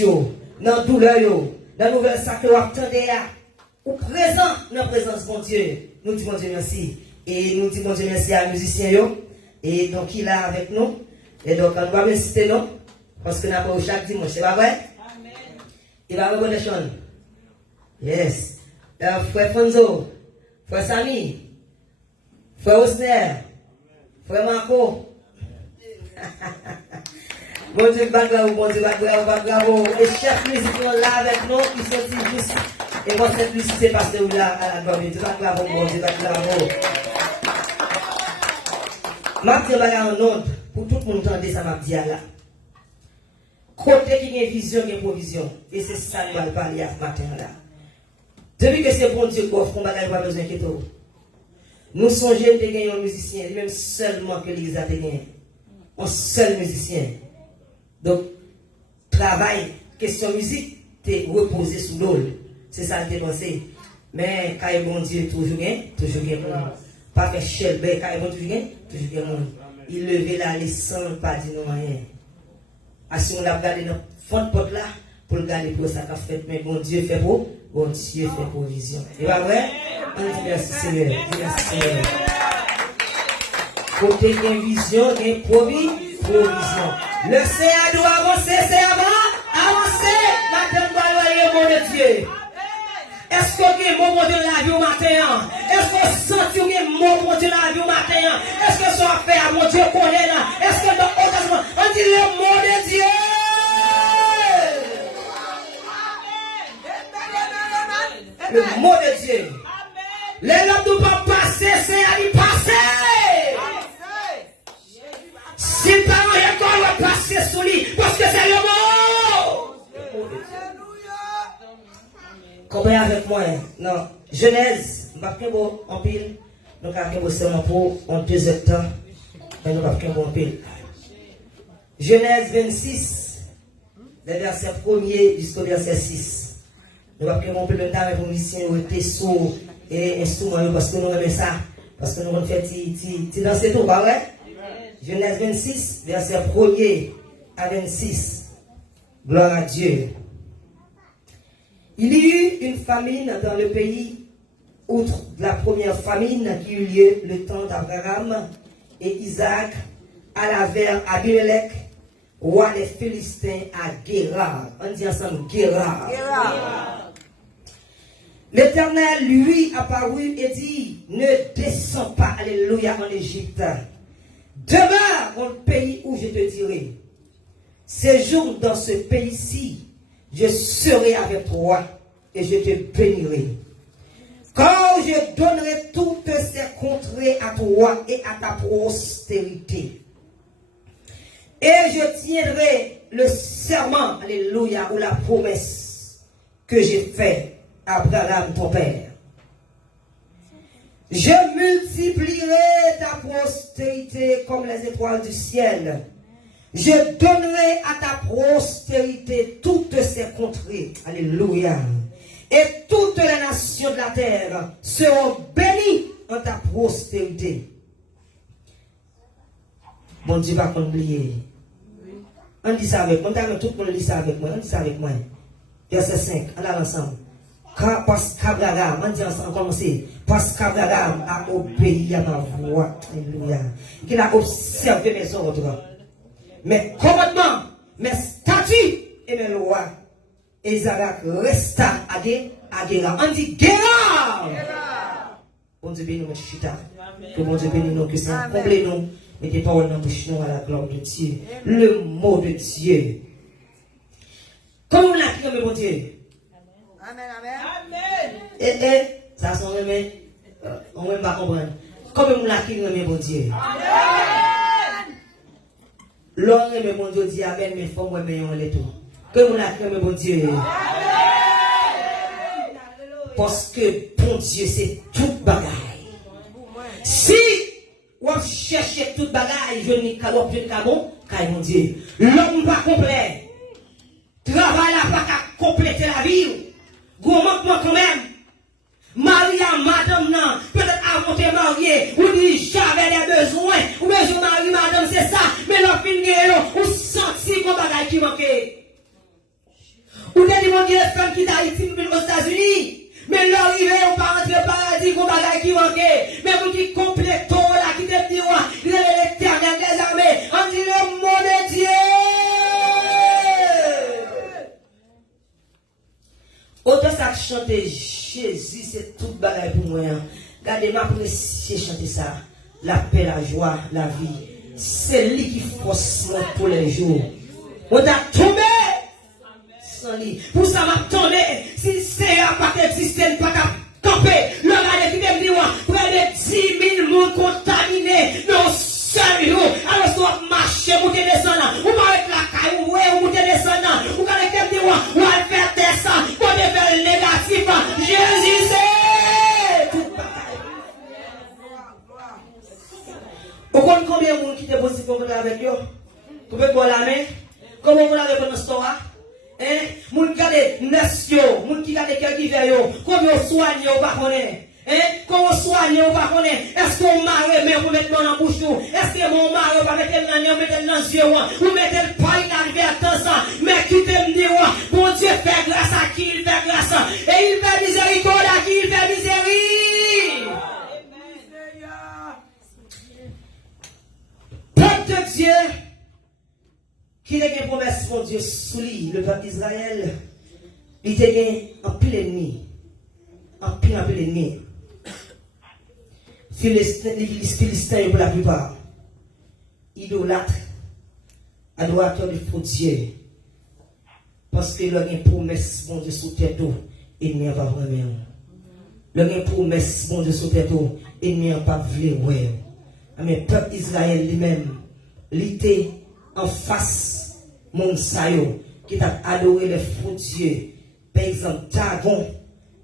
dans douleur dans nouvelle ça que vous attendez ou présent dans la présence de mon Dieu. Nous disons Dieu merci. Et nous disons Dieu merci à musiciens et donc il est avec nous. Et donc on va inciter nous parce que nous avons chaque dimanche, c'est pas vrai? Amen. Il va reconnaître Sean. Yes. Frère Fonzo, frère Samy, frère Osner, frère Marco. Bon Dieu, bon Dieu, bravo. Et chef musique là avec nous, qui sont juste. Et votre simplicité, parce que vous là, à la gloire de Dieu, bravo, bon Dieu, bravo. Ma petite bagarre en ordre, pour tout le monde entendre ça, ma petite là. Côté qui a une vision, il y a une provision. Et c'est ça que nous allons parler ce matin là. Depuis que c'est bon Dieu qui offre, on n'a pas besoin de tout. Nous sommes jeunes de gagner un musicien, même seulement que l'Église a gagné. Un seul musicien. Donc, travail, question musique, t'es reposé sous l'eau. C'est ça que t'es pensé. Mais quand il bon Dieu, toujours bien pour nous. Pas faire chèvre, quand il bon toujours bien pour nous. Il levait là, les sangs, pas dit non rien. Si on l'a gardé dans le fond de porte là, pour le garder pour ça qu'a fait, mais bon Dieu fait pour, bon Dieu fait provision. Et pas vrai? On dit merci Seigneur. Merci Seigneur. Côté une vision, une provision. Le Seigneur doit avancer, c'est avancer. Maintenant, le mot de Dieu. Est-ce que vous avez un mot de la vie au matin? Est-ce que vous sentez un mot de la vie au matin? Est-ce que ça fait à mon Dieu connaît là? Est-ce que dans le Testament, on dit le mot de Dieu? Le mot de Dieu. Les hommes ne peuvent pas passer, c'est à y passer. Si le parent est encore, on va passer sous lui, parce que c'est le mot. Comprenez avec moi, non. Genèse, je ne vais pas en pile. Nous avons seulement pour en 2 heures de temps. Mais nous avons pas en pile. Genèse 26, le verset 1er jusqu'au verset 6. Nous avons pas en pile le temps avec les musiciens, nous étions sourds et instruments parce que nous aimons ça. Parce que nous avons fait danser tout, pas vrai? Genèse 26, verset 1er à 26. Gloire à Dieu. Il y eut une famine dans le pays, outre la première famine qui eut lieu le temps d'Abraham et Isaac, alla vers Abimelech, roi des Philistins à Guérar. On dit ensemble Guérar. L'Éternel lui apparut et dit, ne descends pas, alléluia, en Égypte. Demeure dans le pays où je te dirai. Séjourne dans ce pays-ci. Je serai avec toi et je te bénirai. Quand je donnerai toutes ces contrées à toi et à ta postérité. Et je tiendrai le serment, alléluia, ou la promesse que j'ai faite à Abraham ton père. Je multiplierai ta postérité comme les étoiles du ciel. Je donnerai à ta postérité toutes ces contrées. Alléluia. Et toutes les nations de la terre seront bénies en ta postérité. Bon Dieu va oublier. On dit ça avec moi. Tout le monde dit ça avec moi. On dit ça avec moi. Verset 5. On a ensemble. Parce qu'Abraham, on dit ensemble, commencer. Parce qu'Abraham a obéi à ma voix. Alléluia. Qu'il a observé mes ordres. Mes commandements, mes statuts et mes lois. Et Isaac resta à Guérar. On dit Guérar. Bon Dieu bénis nous, chita. Que bon Dieu bénis nous, que ça comble nous. Mettez paroles dans la bouche nous à la gloire de Dieu. Le mot de Dieu. Comment on l'a crié, mon Dieu? Amen, amen. Et ça sont mais on ne va pas comprendre. Comment on l'a crié, mon Dieu? L'homme et mon Dieu dit Amen, mais il faut moi meilleur les tout. Que vous l'acclamez, mon Dieu. Parce que bon Dieu, c'est tout bagage. bagaille, je n'ai qu'à l'op, je n'ai qu'à bon, car mon Dieu. L'homme pas complet. Travail là pas qu'à compléter la vie. Gros manquement quand même. Maria, madame, non, peut-être avant de marier, ou dit j'avais des besoins, ou bien je marie, madame, c'est ça, mais l'on finit, ou senti qu'on bagaille qui manquait. Ou bien dit mon Dieu, femme qui d'Haïti, aux États-Unis, mais l'arrivée, on va rentrer au paradis, qu'on bagaille qui manquait, mais vous qui complétons, là, qui te dit, il est l'éternel des armées, on dit le mot de Dieu. Autant ça que chanter Jésus, c'est toute bagaille pour moi. Regardez, ma apprécier chanter ça. La paix, la joie, la vie. C'est lui qui force moi tous les jours. On a tombé sans lui. Pour ça, m'a tombé. Si c'est pas existé, pas camper. Le gars qui me dit, près de 10 000 monde contaminés. Non, seul jour. Alors, si on marche, vous descendant. Vous avec la caille, vous descendant. Vous allez me dire, vous allez faire ça. Vous allez faire le négatif. Jésus, c'est tout bagaille. Vous connaissez combien de monde qui est possible pour avec vous? Vous pouvez voir la main? Comment vous l'avez dans l'histoire? Hein? Moun qui garde nation, moun qui garde quelqu'un qui veille, comment vous soignez ou pas connaître? Hein? Comment vous soignez ou pas connaître? Est-ce qu'on marre, mais vous mettez dans la bouche? Est-ce que mon mari va mettre le nez, mettre le dans les yeux? Vous mettez le pain dans le verre, mais qui t'aime dire, bon Dieu fait grâce à qui il fait grâce? Et il fait miséricorde à qui il fait miséricorde? Peuple de Dieu, qui a une promesse, mon Dieu, sous lui, le peuple d'Israël, il a un pile ennemi. Un pile ennemi. Les Philistins, pour la plupart, idolâtres, adorateurs de faux dieux. Parce que leur une promesse, mon Dieu, sous tête d'eau, il n'y a pas vraiment. Leur une promesse, mon Dieu, sous tête d'eau, il n'y a pas vrai. Mais le peuple d'Israël lui-même, il était en face, mon sayo, qui t'a adoré les faux dieux. Par exemple, Dagon,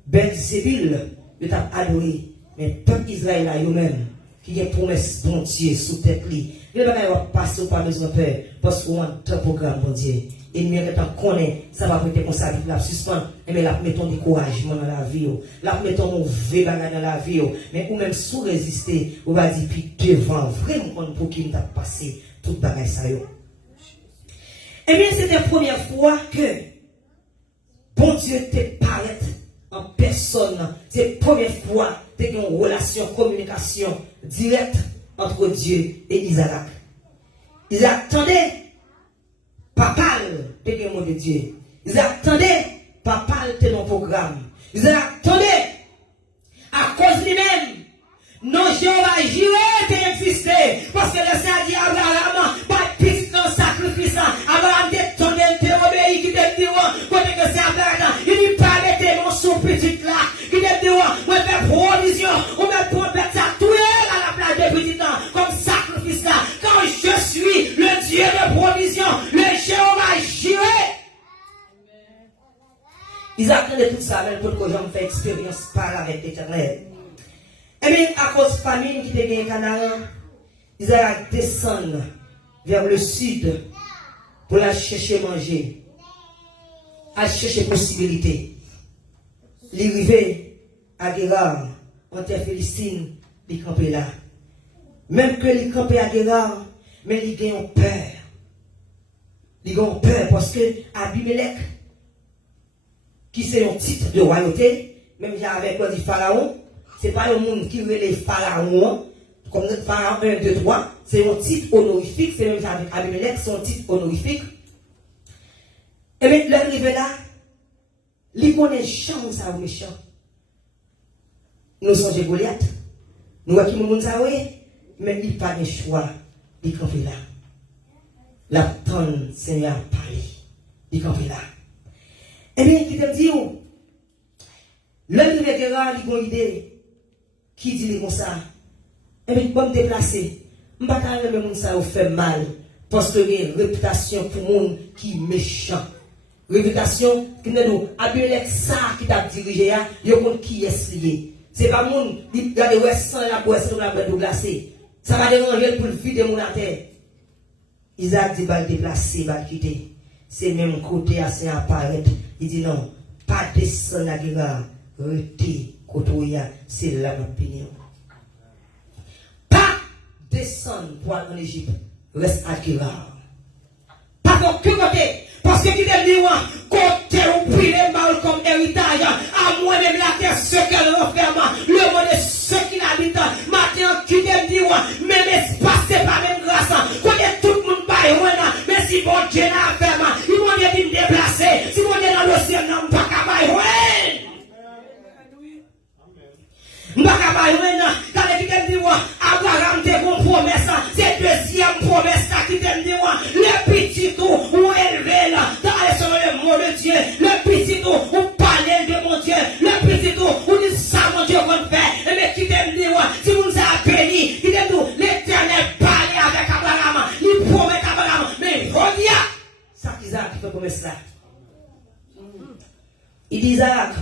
Belzébul, il t'a adoré. Mais le peuple d'Israël a eux-mêmes, qui a une promesse, bon Dieu, sous tête li. Il va passer par besoin de peur, parce qu'on a un programme, bon Dieu. Et nous, quand on connaît, ça va prêter comme ça, la suspend, mais la mettons découragement dans la vie, la mettons mauvais bagage dans la vie, mais ou même sous résister, on va dire, puis devant, vraiment, pour qu'il nous a passé toute bagage ça. Eh bien, c'était la première fois que bon Dieu te paraît en personne. C'est la première fois que tu as une relation, communication directe entre Dieu et Isaac. Isaac attendait, papa, tu es un mot de Dieu. Isaac attendait, papa, tu es un programme. Isaac attendait, à cause de lui-même, non, Jéhovah juré d'exister. Parce que le Seigneur dit à Abraham, pas de piste dans le sacrifice. Abraham t'étonné, t'es obéi, qui te dit, côté que c'est Abraham, il dit pas mettre mon sous petit là, qui te dit, on fait provision, on met promettre ça, tout à la place de petit là, comme sacrifice là. Quand je suis le Dieu de provision, le Jéhovah juré. Ils apprennent tout ça, mais pour que j'en fais expérience par avec l'Éternel. Et bien, à cause de la famine qui était en Canaan, ils allaient descendre vers le sud pour la chercher manger, à chercher possibilité. Ils arrivaient à Guérard, en terre philistine, ils campaient là. Même que ils campaient à Guérard, mais ils ont peur. Ils ont peur parce que Abimelech, qui c'est un titre de royauté, même avec quoi dit Pharaon, c'est pas un monde qui veut les pharaons, comme notre pharaon 1, 2, 3, c'est un titre honorifique, c'est même avec Abimelech, c'est un titre honorifique. Et bien, l'arrivée là, il connaît chance à méchant. Nous sommes Goliath, nous avons qui nous avons, mais il n'y a pas de choix, il campe là. La tonne, Seigneur, parler, il campe là. Eh bien, qui te dit, l'arrivée de Guérard, il a une idée. Qui dit comme ça? Eh bien, pour me déplacer, je ne vais pas même ça fait mal. Parce que j'ai une réputation pour le monde qui est méchant. Réputation qui n'est pas Abimelech ça qui t'a dirigé, il y a un monde qui est lié. C'est pas le monde qui a des sans la boisson, la boîte glacée. Ça va déranger pour le vider mon terre. Isaac dit, va déplacer, va quitter. C'est même côté assez apparaître. Il dit non, pas descendre à Guérard, rester côté, c'est là ma opinion. Pas descendre pour aller en Égypte, reste à Guérard. Pas pour que côté, parce que qui t'a dit, côté ou pris les mal comme héritage, à moi-même la terre, ce qu'elle referme, le monde est ce qui l'habite, maintenant qui t'a dit, même espace, c'est pas même grâce, côté tout le monde baille, mais si bon Dieu n'a fait, il m'a dit de me déplacer, si mon Dieu dans le ciel, non, pas qu'à baille, quand les qui dit, Abraham te bon promesse, c'est deuxième promesse qui te dit, le petit tout, ou élevé là, dans le mot de Dieu, le petit tout, ou parler de mon Dieu, le petit tout, ou dit ça, mon Dieu, qu'on fait, mais qui te dit, si vous nous avez béni, qui te dit, l'éternel parlait avec Abraham, il promet à Abraham, mais reviens, ça qu'Isaac fait promesse là. Il dit, Isaac,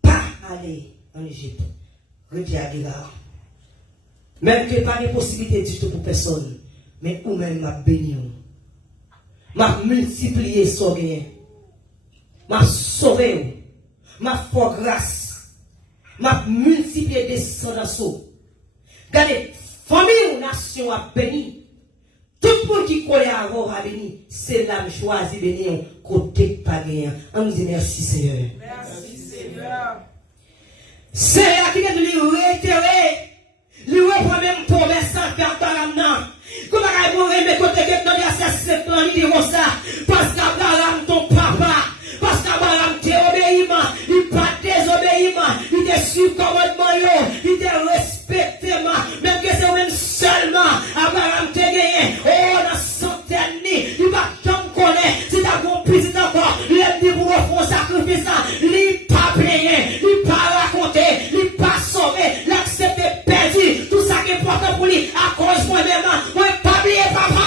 pas aller en Égypte, retiens à Guérard. Même que pas de possibilité du tout pour personne, mais ou même m'a béni, m'a multiplié son gain, m'a sauvé, m'a fait grâce, m'a multiplié descendance. Regardez, famille ou nation a béni. Tout le monde qui connaît avant a béni. C'est l'âme choisi béni, côté pas gain. On nous dit merci Seigneur. Merci Seigneur. Seigneur qui vient de lui réitérer. Lui reprend même promesse sans faire par l'âme. Comment il mourir, mais côté que dans l'assassin, il dit comme ça. Parce qu'Abraham, ton papa, parce qu'Abraham t'es obéissant, il pas désobéissant, il te suit commandement, il te respecte, même que c'est même seulement, Abraham te gagné, oh, dans centaine, il va t'en connaître, si t'as compris, si t'as encore, il a dit pour faire sacrifice, il pas payé, il pas raconté, il pas sauvé, l'accepté perdu, tout ça qui est important pour lui, à cause moi-même, moi pas oublié papa.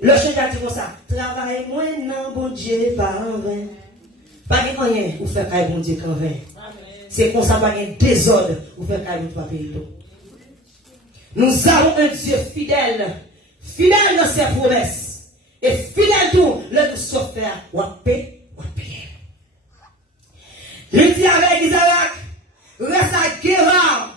Le chef a dit comme ça, travaille moins non bon Dieu pas en vain. Pas de rien pour faire caille bon Dieu qu'en vain. C'est comme ça pas de désordre pour faire caille bon Dieu. Nous avons un Dieu fidèle, fidèle dans ses promesses et fidèle tout le nous sauver ou à paix ou à payer. Il dit avec Isaac, reste à Guérard.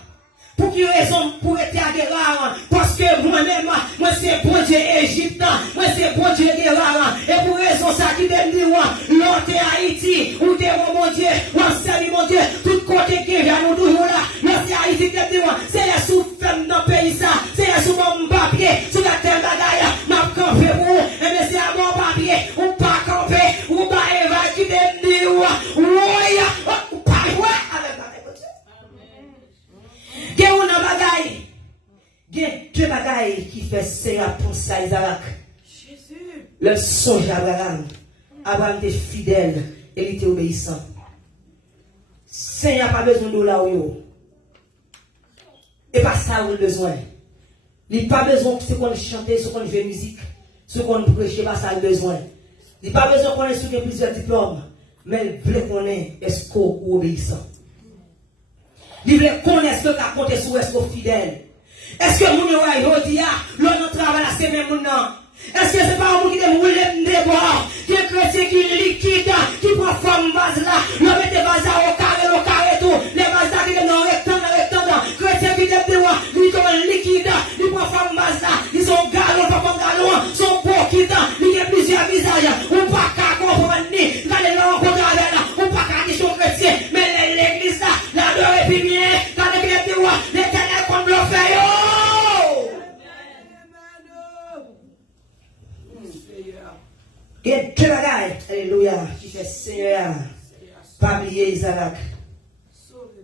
Pour quelle raison pour être à Guérard? Parce que moi-même, moi c'est bon Dieu Égypte, moi c'est bon Dieu Guérard. Et pour raison ça qui me dit, l'autre est Haïti, ou t'es mon Dieu, ou c'est mon Dieu, tout côté qui vient nous toujours là. L'autre est Haïti qui me dit, c'est la sous-femme dans le pays ça, c'est la sous-mon papier, sous la terre bagaille, m'a campé pour vous, et bien c'est à mon papier, ou pas campé, ou pas Eva qui me dit, ou pas, il y a un bagaille, il y a deux bagailles qui fait Seigneur penser à Isaac. Le songe d'Abraham. Abraham était fidèle et il était obéissant. Seigneur n'a pas besoin de là où et pas ça où il a besoin. Il n'a pas besoin de ce qu'on chante, ce qu'on joue musique, ce qu'on prêche, pas ça il a besoin. Il n'a pas besoin qu'on ait sur plusieurs diplômes, mais il veut qu'on ait est-ce qu'on obéissant. Il veut connaître ce qu'a compté sur est-ce qu'on fidèle. Est-ce que mon yoa dit l'on travaille là c'est même non. Est-ce que c'est pas un qui est roulé de bord, qui est chrétien qui est liquide, qui prend forme base là, l'on met des bases au carré tout, les bases là qui est dans rectangle, chrétien qui est de bord, lui comme liquide, il prend forme base là, ils sont galons, pas comme galons, sont beaux qui il y a plusieurs visages, ou pas qu'à comprendre ni, dans les langues qu'on a là, ou pas qu'à dire chrétien, mais l'église là, la dehors est bien, dans l'église de bord, l'éternel comme le fait yo. Il y a deux bagailles, alléluia, qui fait Seigneur, pas oublier Isaac.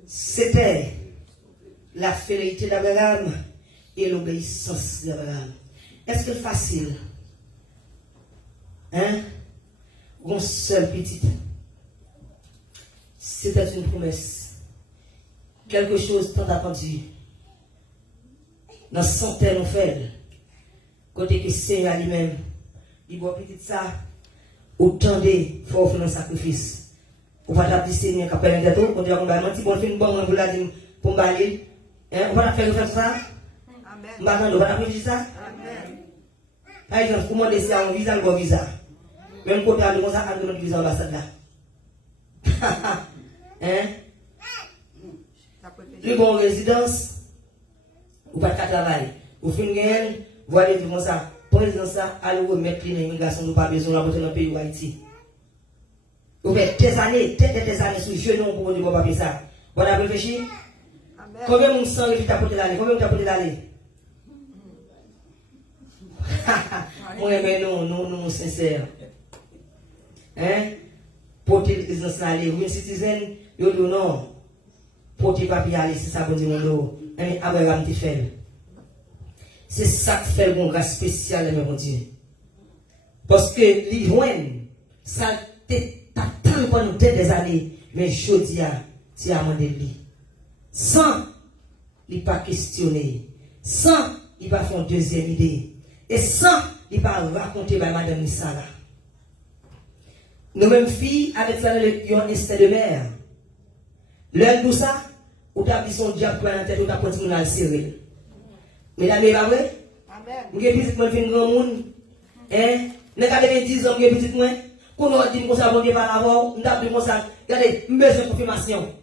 C'était la fidélité d'Abraham et l'obéissance d'Abraham. Est-ce que c'est facile? Hein? Mon seul petit. C'était une promesse. Quelque chose tant attendu. Dans centaines on fait. Côté que Seigneur lui-même, il voit petit ça. Autant de faut faire un sacrifice. Ou pas t'appeler Seigneur qui appelle un gâteau, on dit qu'on va mentir, on fait une bonne pour la dire pour m'aller. On va faire ça. On va faire ça. Par exemple, comment laisser un visa, le visa. Même quand on a comme ça, on a notre visa ambassade là. Hein? Le bon résidence, ou pas de travail. Ou fin gain, voyez tout ça. Président ça, allez remettre l'immigration, nous pas besoin de dans le pays d'Haïti. Vous faites des années sur le genou pour ne pas faire ça. Vous avez réfléchi? Combien de gens qui t'apportent l'aller? Combien de gens t'apportent l'aller? Moi, mais nous, sincères. Hein? Porter les gens aller, oui, citoyen, yo dit non. Porter papier aller, c'est ça, bon Dieu, mon mais Abraham te fait. C'est ça qui fait une grâce spéciale, mon Dieu. Parce que les joints, ça t'attend pendant des années, mais je dis à tu as demandé lui. Sans, il pas questionner. Sans, il pas faire une deuxième idée. Et sans, il pas raconter par Madame Nissala. Nous mêmes filles, avec ça, nous avons un instinct de mère. L'un de ça, ou t'as dit son diable pour la tête, ou t'as continué à le serrer. Mesdames et messieurs, vous avez petit moi, un grand monde. Hein? Nous avons 10 ans, vous avez petit moi. Quand on dit que ça va bien par l'avant, nous avons dit que ça, regardez, nous avons besoin de confirmation.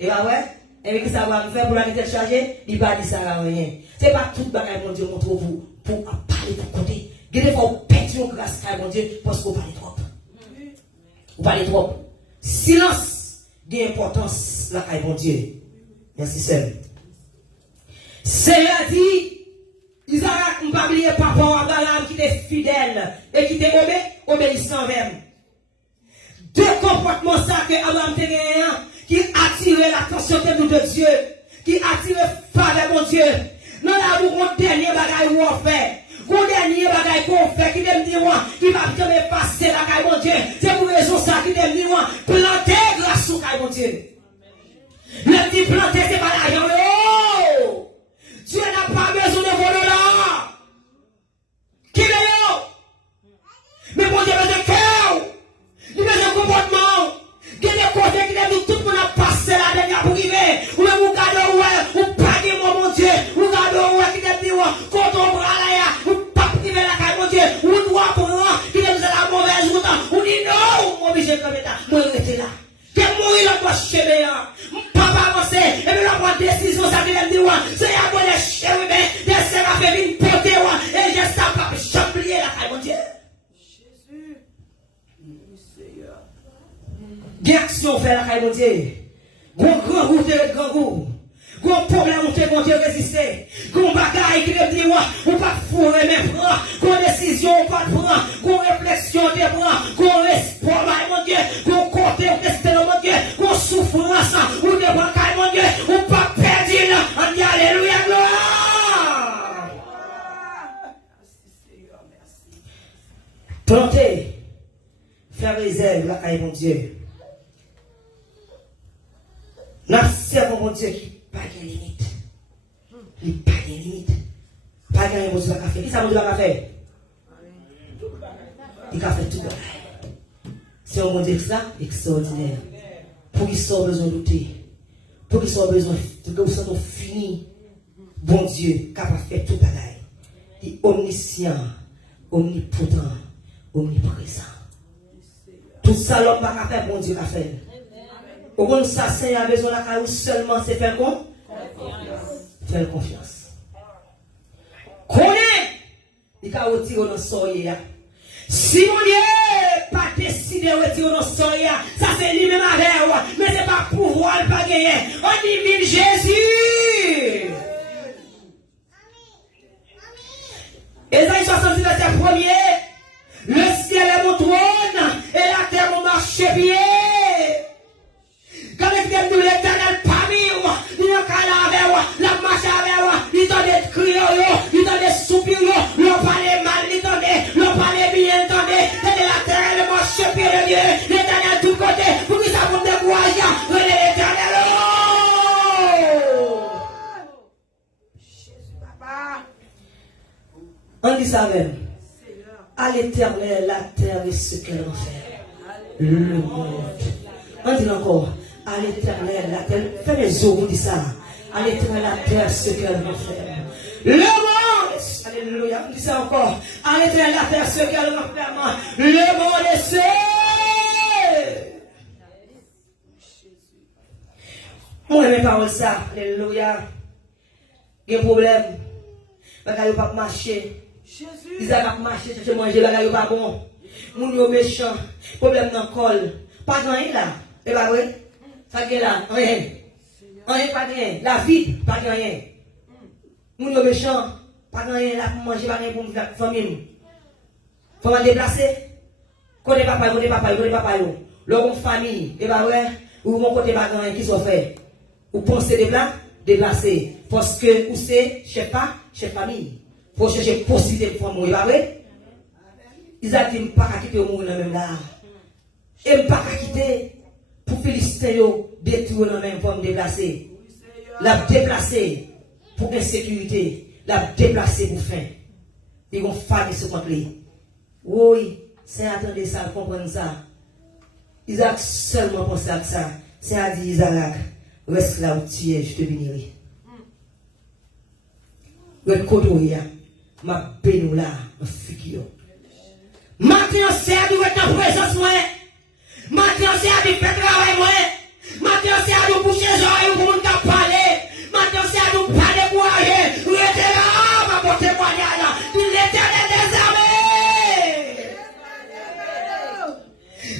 Et bien, ouais, et que ça va faire pour la tête chargée, il va dire ça à rien. Ce n'est pas tout le bagage, mon Dieu, montre vous, pour parler de côté. Il faut perdre une grâce, mon Dieu, parce qu'on parle trop. Vous parlez trop. Silence d'importance, là, mon Dieu. Merci, seul. Seigneur dit, Isaac, ne pas oublier papa Abraham qui était fidèle et qui était obéissant même. Deux comportements ça que Abraham a gagné, qui attirait l'attention de Dieu, qui attirait faveur mon Dieu. Nous avons un dernier bagage qu'on fait. Un dernier bagage qu'on fait qui me dit, qui va jamais passer la caille mon Dieu. C'est pour raison ça qui me dit, planter grâce au caille mon Dieu. Le dit planter, c'est pas l'argent. Oh! Dieu n'a pas besoin de vos dollars. Qui est là? Mais mon Dieu, besoin de cœur. Il besoin de comportement. Il y a des côtés qui disent tout le monde a passé la dernière pour arriver. Ou même vous gardez, ou paguez moi, mon Dieu. Vous gardez, qui dit, quand on bras là, ou pas priver la caille, mon Dieu. Ou doit prendre, qui dit, la mauvaise route. Ou dit, non, mon Dieu, comme ça. Moi, je suis là. Que mourir la doit chémer là. Papa avancé, et puis la bonne décision, ça vient de dire, c'est à moi de chémer, de se faire une portée, et je sais pas, j'oublier la caille, mon Dieu. Jésus. Seigneur. D'action faire la caille, mon Dieu. Grand goût de grand goût. Grand problème, on te compte résister. Grand bagaille qui me dit, ou pas fourrer mes bras. Grand décision, on pas prendre. Grand réflexion, on te prend. Grand espoir, mon Dieu. Grand côté, on te mon Dieu. Grand souffrance, on te prend, mon Dieu. On pas perdu, là. On dit alléluia, gloire. Merci, Seigneur, merci. Planter. Faire les ailes, là, mon Dieu. Nous servons, mon Dieu, qui pas de limite. Il n'y a pas de limite. Pas de limite, il fait. Qui ça, mon Dieu, va faire? Il a fait tout. C'est un monde extraordinaire. Pour qu'ils soient besoin de lutter. Pour qu'ils soient besoin de que vous soyez fini. Bon Dieu, capable de faire tout bagaille. Il est omniscient, omnipotent, omniprésent. Tout ça, l'homme va faire, bon Dieu, va faire. Au monde, ça, Seigneur a besoin de la caille seulement, c'est faire quoi? Faire confiance. Connais, il a retiré dans le soleil. Si mon Dieu pas décidé de retirer dans le soleil, ça c'est lui-même avec, mais c'est pas pouvoir le pas gagner. On dit vive Jésus. Ésaïe 60, verset 1er. Le ciel est mon trône et la terre mon marchepied. Quand il vient de l'éternel parmi vous, il n'a qu'à la marche avec vous, il donne des cris, il donne des soupirs, il parle mal, il parle bien, il la terre, le marche pied de Dieu, l'éternel tout côté, pour qu'il s'appelle des voyants, l'éternel. Jésus, papa. On dit ça même. À l'éternel, la terre et ce qu'elle va faire. Le monde. On dit encore. À l'éternel, la terre, fais les eaux, on dit ça. à l'éternel la terre ce qu'elle va faire. Le monde, alléluia, on dit ça encore, à l'éternel la terre ce qu'elle va faire. Le monde est seul. Moi, mes paroles, ça, alléluia. Il y a un problème. Bagay pas marcher. Ils ont marché, chercher manger, bagay pas bon. Moun yo méchant, problème dans col. Pas rien là. Et pas vrai? Ça vient là, rien. Rien pas rien. La vie, pas rien. Moun yo méchant, pas rien là pour manger, pas rien pour la famille. Faut me déplacer. Côté papa, côté papa. Leur famille, et pas vrai? Ou mon côté pas rien qui soit fait. Ou pensez déplacer. Parce que vous c'est chef famille. Pour chercher possibilité pour mourir, pas vrai? Ils ont dit pas à quitter au monde même là. Et pas à quitter pour féliciter yo détruire dans même pour me déplacer. La déplacer pour insécurité, la déplacer pour faim. Ils vont faire ce contre lui. Oui, c'est attendre ça, comprendre ça. Isaac seulement pensé à ça. C'est à dire Isaac, reste là où tu es, je te bénirai. Le côté ma bénou là, ma figure. Maintenant, c'est à dire ta présence, moi. Maintenant, c'est à dire faire travail, moi. Maintenant, c'est à dire boucher les oreilles pour nous parler. Maintenant, c'est à dire parler courageux. Restez là, ma bonne témoignage. L'éternel des armées.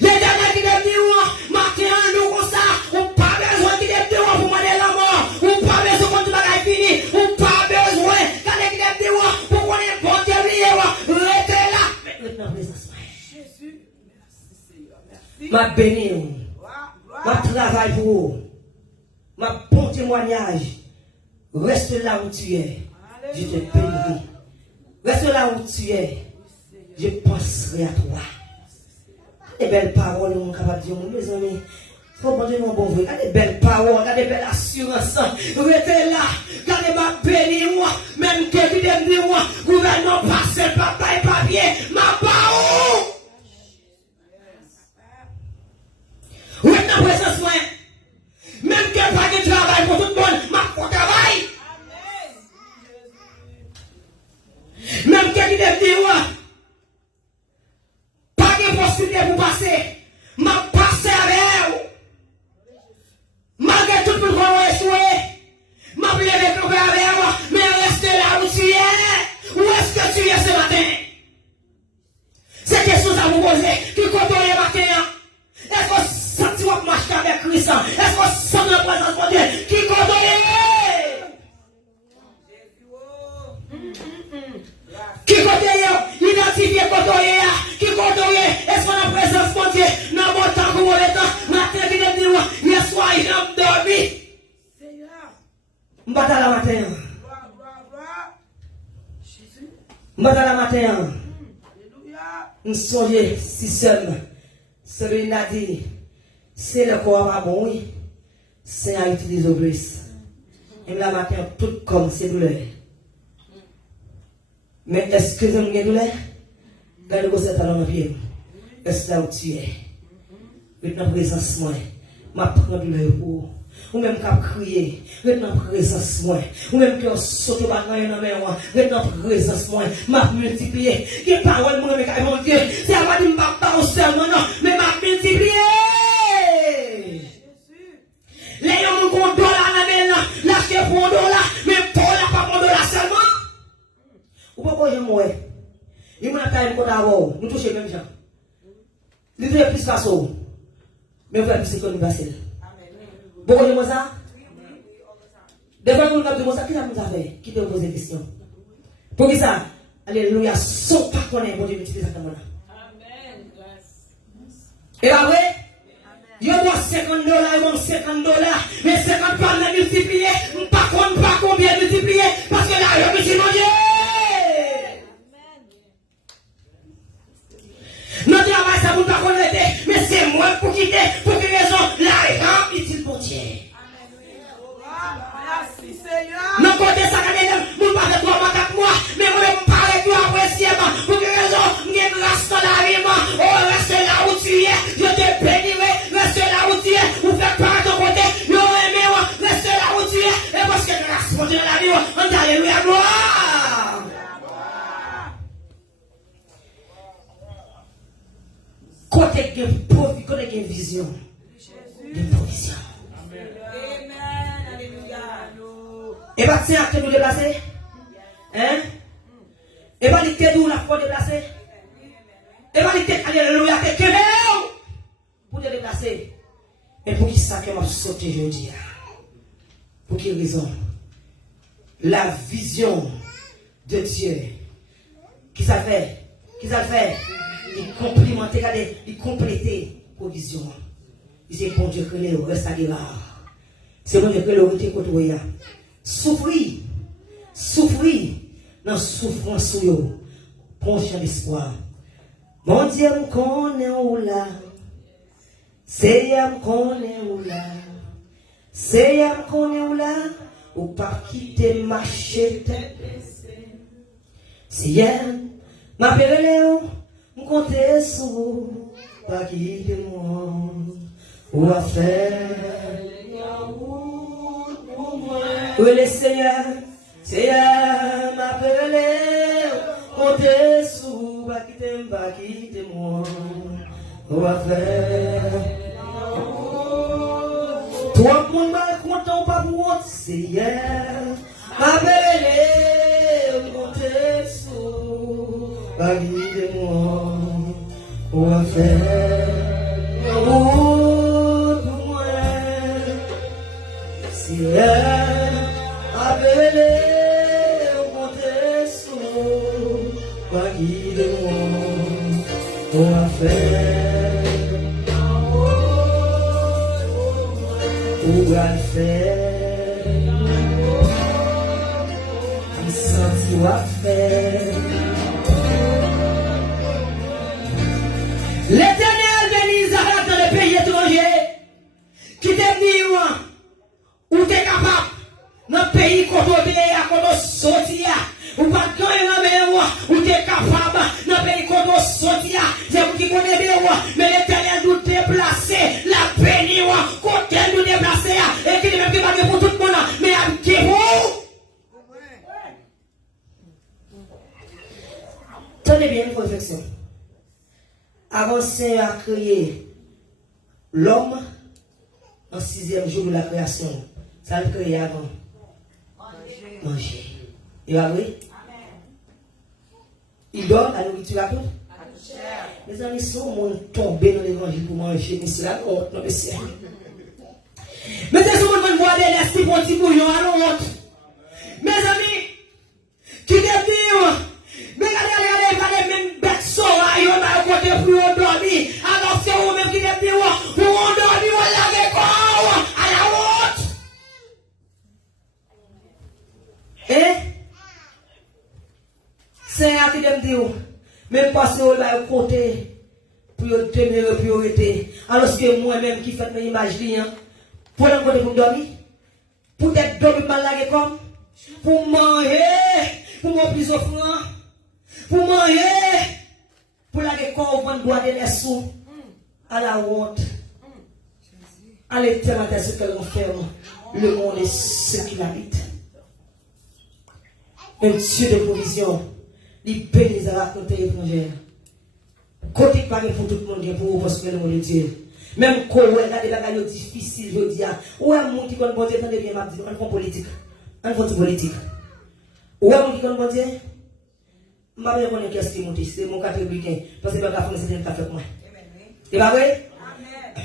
L'éternel qui est venu, maintenant, nous comme ça, on pas besoin qu'il est venu pour demander la mort. On pas besoin qu'on te bagaille fini. On pas besoin qu'il est venu pour qu'on ait bon Dieu. Restez là. Maintenant, présence. Jésus, merci Seigneur, merci. Ma béni, ma travail pour vous, ma bon témoignage. Reste là où tu es, je te bénirai. Reste là où tu es, je penserai à toi. Des belles paroles, mon capable de dire, mes amis. Faut pas dire mon bon vrai. Des belles paroles, des belles assurances. Restez là, regardez ma béni, moi. Même que vous me dites, moi, gouvernement passe, papa et papier, ma parole. Maintenant, présence, moi. Même que pas de travail pour tout le monde, ma pour travail. Même que tu me dis, moi, pas de possibilité pour passer, ma passer avec elle. Malgré tout le monde échoué, m'a levé comme avec moi, mais restez là où tu es. Où est-ce que tu es ce matin? C'est quelque chose à vous poser. Qui compte le matin? Est-ce qu'on sent que tu marches avec Christ? Est-ce qu'on sent la présence de Dieu? Qui compte Qui compte identifier compte qui compte est-ce qu'on a présence de Dieu? Dans mon temps comme le temps, matin qui est dit, hier soir, il a dormi. M'bata la matin. M'bata la matin. M'songe si seul. Celui l'a dit, c'est le corps à bon, oui. C'est à utiliser au plus. Et la matin, tout comme c'est douleur. Mais est-ce que j'aime bien douleur? Regardez-vous cette talon en pied. Est-ce là où tu es? Maintenant, présence, moi. Ma prendre douleur pour. Ou même qu'à crier, maintenant présence moi. Ou même qu'à sauter par dans la main moi. Maintenant présence moi. M'a multiplié. Qui parole moi mais mon Dieu. C'est à moi de m'a pas au serment non, mais m'a multiplié. Les gens nous ont dollar la main là, l'acheter pour un dollar, mais pour la pas pour dollar seulement. Ou pas quoi j'aime moi. Il m'a taillé pour d'abord, nous toucher même gens. Il fait plus façon. Mais on fait plus que nous passer. Beaucoup de mots ça? Des fois, nous avons dit ça, qui a nous fait? Qui peut poser des questions? Pour qui ça? Alléluia, sans pas connaître, bon Dieu, multiplier ça comme là. Amen. Et là, oui? Il y a $50, il y a $50, mais 50 par la multiplier, pas combien multiplier, parce que là, il y a petit mon Dieu. Notre travail, ça ne peut pas connaître, mais c'est moi pour quitter, pour quelle raison? L'argent utile pour Dieu. Merci Seigneur. Non, côté ça, vous ne parlez pas avec moi, mais vous me parlez de appréciément. Pour quelle raison? Je reste dans la vie, oh, reste là où tu es, je te bénirai, reste là où tu es, vous faites pas de ton côté, je aimez, reste là où tu es, et parce que une vision de provision. Et pas tiens que nous déplacer. Hein? Et pas l'idée d'où la foi déplacer. Et pas l'idée alléluia que pour te déplacer. Et pour qui ça que m'a sauté aujourd'hui? Pour quelle raison? La vision de Dieu. Qui ça fait? Qui ça fait? Il complimenter, il complétait provision. Il dit bon Dieu que le reste à l'erreur. C'est bon Dieu que le reste côtoyé. Souffrir dans souffrance sur yo. Conscient d'espoir. Mon Dieu me connaît où là. Seigneur me connaît où là. Seigneur me connaît où là. Ou pas quitter ma chute. Seigneur m'appelle Léo. Me compter sur pas quitter moi. Ou à faire. Oui, le Seigneur m'appelle, comptez sous, pas quitter moi, on va faire. Toi, mon mal content, pas pour Seigneur m'appelle, comptez sous, pas quitter moi, on va faire. Seigneur, appelez au compter sous, pas guide-moi, on va faire, on va faire, il sentit à faire. L'Éternel bénisse dans le pays étranger, qui t'est venu. Ou t'es capable, dans le pays qu'on a sorti, ou pas de moi, ou t'es capable, dans le pays qu'on a sorti, c'est vous qui connaissez bien, mais l'Éternel nous déplacer, la béni, côté nous déplacer, et qui n'est même pas pour tout le monde, mais à qui vous? Tenez bien une réflexion. Avant Seigneur a créé l'homme en 6e jour de la création. Ça le créé avant. Manger. Et oui? Il donne la nourriture à tout. Les amis sont tombés dans l'évangile pour manger. Mais c'est la honte, non, mais c'est. Mais c'est ce qu'on voit des laisses pour un petit bouillon à l'autre. Mes amis, qui dévient, mais regardez, même bête sauvages, on a un côté pour on dormir. Alors c'est vous-même qui dévient, pour on dormir, on l'a quoi à la honte. Et c'est un qui me dit, même passer au côté pour tenir la priorité. Alors que moi-même qui fais mes images, pour un côté pour dormir, pour être dormir mal là comme, pour manger, pour mon plus offrant, pour manger, pour la corps, pour doit des sous à la honte. À l'éternel, ce qu'elle enferme, le monde est ce qu'il habite. Un Dieu de provision, il bénit les raconter étrangères. Côté pareil pour tout le monde, pour parce que le monde est Dieu. Même quand on a des bagages difficiles, je dis, ou un monde qui connaît bon Dieu, attendez bien, m'a dit, on prend politique. On prend politique. Ou un monde qui connaît bon Dieu, je ne sais pas qu'est-ce qui monte, c'est mon cas républicain, parce que je ne sais pas c'est un café pour moi. C'est pas vrai?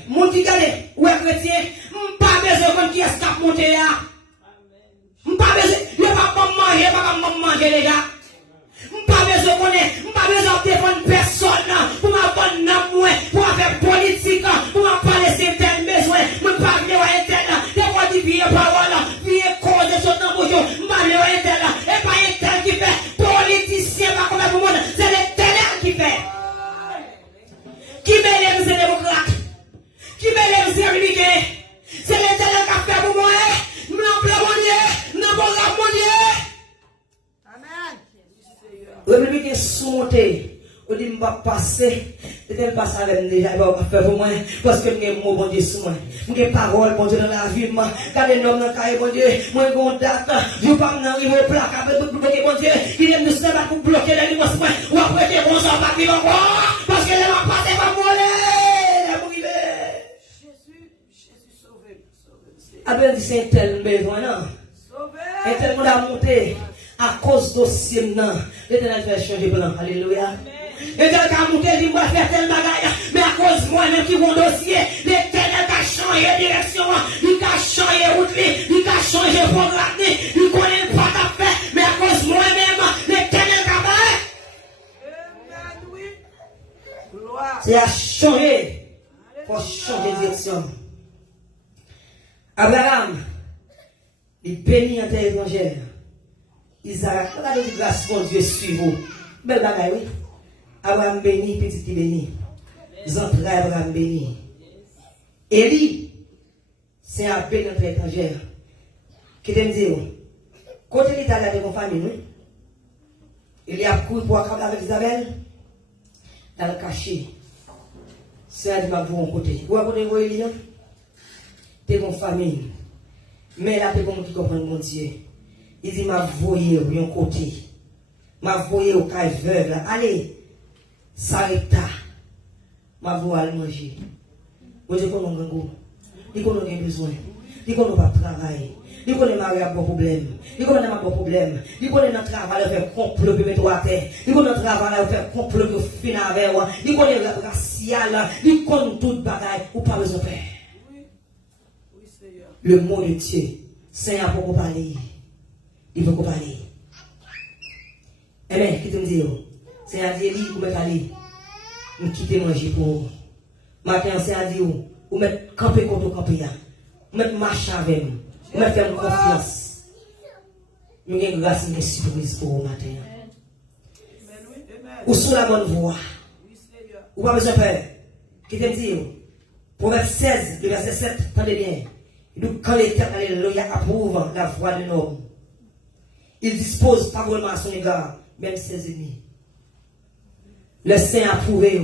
Mon qui gagne, ou un chrétien, je ne sais pas qui est-ce qui a monté là. Je ne sais pas manger les gars. Je ne sais pas défendre personne pour m'abonner pour faire politique, pour m'en parler de certains besoins, je ne sais pas des fois qui vient parole, vient cause de son embauche, je ne sais pas et pas un tel qui fait politicien, pas comme tout le monde, c'est l'Éternel qui fait. Qui m'élève, c'est démocrate. Qui m'élève, c'est républicain. C'est l'Éternel qui a fait pour moi. Je n'en pleure mon Dieu. Je n'en pleure mon Dieu. Amen. Républicain sous-monté. On dit, je vais passer. L'Éternel passe avec moi déjà. Il va faire pour moi. Parce que j'ai mon bon Dieu sous moi. J'ai parole, bon Dieu, dans la vie. Quand les hommes dans le cahier, bon Dieu, moi, j'ai une date. Je ne vais pas m'arriver au plat. Bloquer, bon Dieu. Il vient de se battre pour bloquer les livres. Ou après, bon sang, pas vivre encore. Parce que les gens passent pas mollet. c'est tel besoin, non? Et tel monde a monté à cause dossier, non? L'Éternel fait changer plan. Alléluia. L'Éternel a monté, il va faire tel bagage, mais à cause de moi-même qui mon dossier, l'Éternel a changé direction, il a changé route, il a changé programme, il connaît pas ta fait, mais à cause de moi-même, l'Éternel a fait. C'est à changer. Il faut changer de direction. Abraham, il bénit en terre étrangère. Isaac, regardez la grâce pour Dieu sur vous. Belle bagaille, oui. Abraham béni, petit qui béni. Zantra Abraham béni. Élie, c'est un béni en terre étrangère. Qui t'aime dire, quand il est allé avec mon famille, oui. Il a couru pour accabler avec Isabelle. Dans le cachet. C'est un de ma voix en côté. Vous avez côté, Élie, t'es mon famille. Mais là, t'es comme qui comprend mon Dieu. Il dit, m'a voyé au yon côté. M'a voyé au caille veuve là. Allez, s'arrête. M'a voyé à manger. Moi, je connais un goût. Il connaît un besoin. Il connaît pas travail. Il connaît marié à bon problème. Il connaît un bon problème. Il connaît notre travail à faire complot pour mettre à terre. Il connaît notre travail à faire complot pour finir avec moi. Il connaît le racial. Il connaît toute bagaille. Ou pas besoin de faire. Le mot de Dieu, Seigneur, pour qu'on parle. Il faut qu'on parle. Eh bien, qui te dit, Seigneur dit, vous mettez aller. Vous quittez manger pour vous. Matin, Seigneur dit, vous mettez camper contre camper. Vous mettez marcher avec vous. Vous mettez faire confiance. Nous avons une grâce et une surprise pour vous matin. Ou sous la bonne voie. Ou pas besoin de faire. Qui te dit, Proverbe 16, le verset 7, attendez bien. Quand l'Éternel approuve la voix de l'homme, il dispose favorablement à son égard, même ses ennemis. Le Saint approuvé,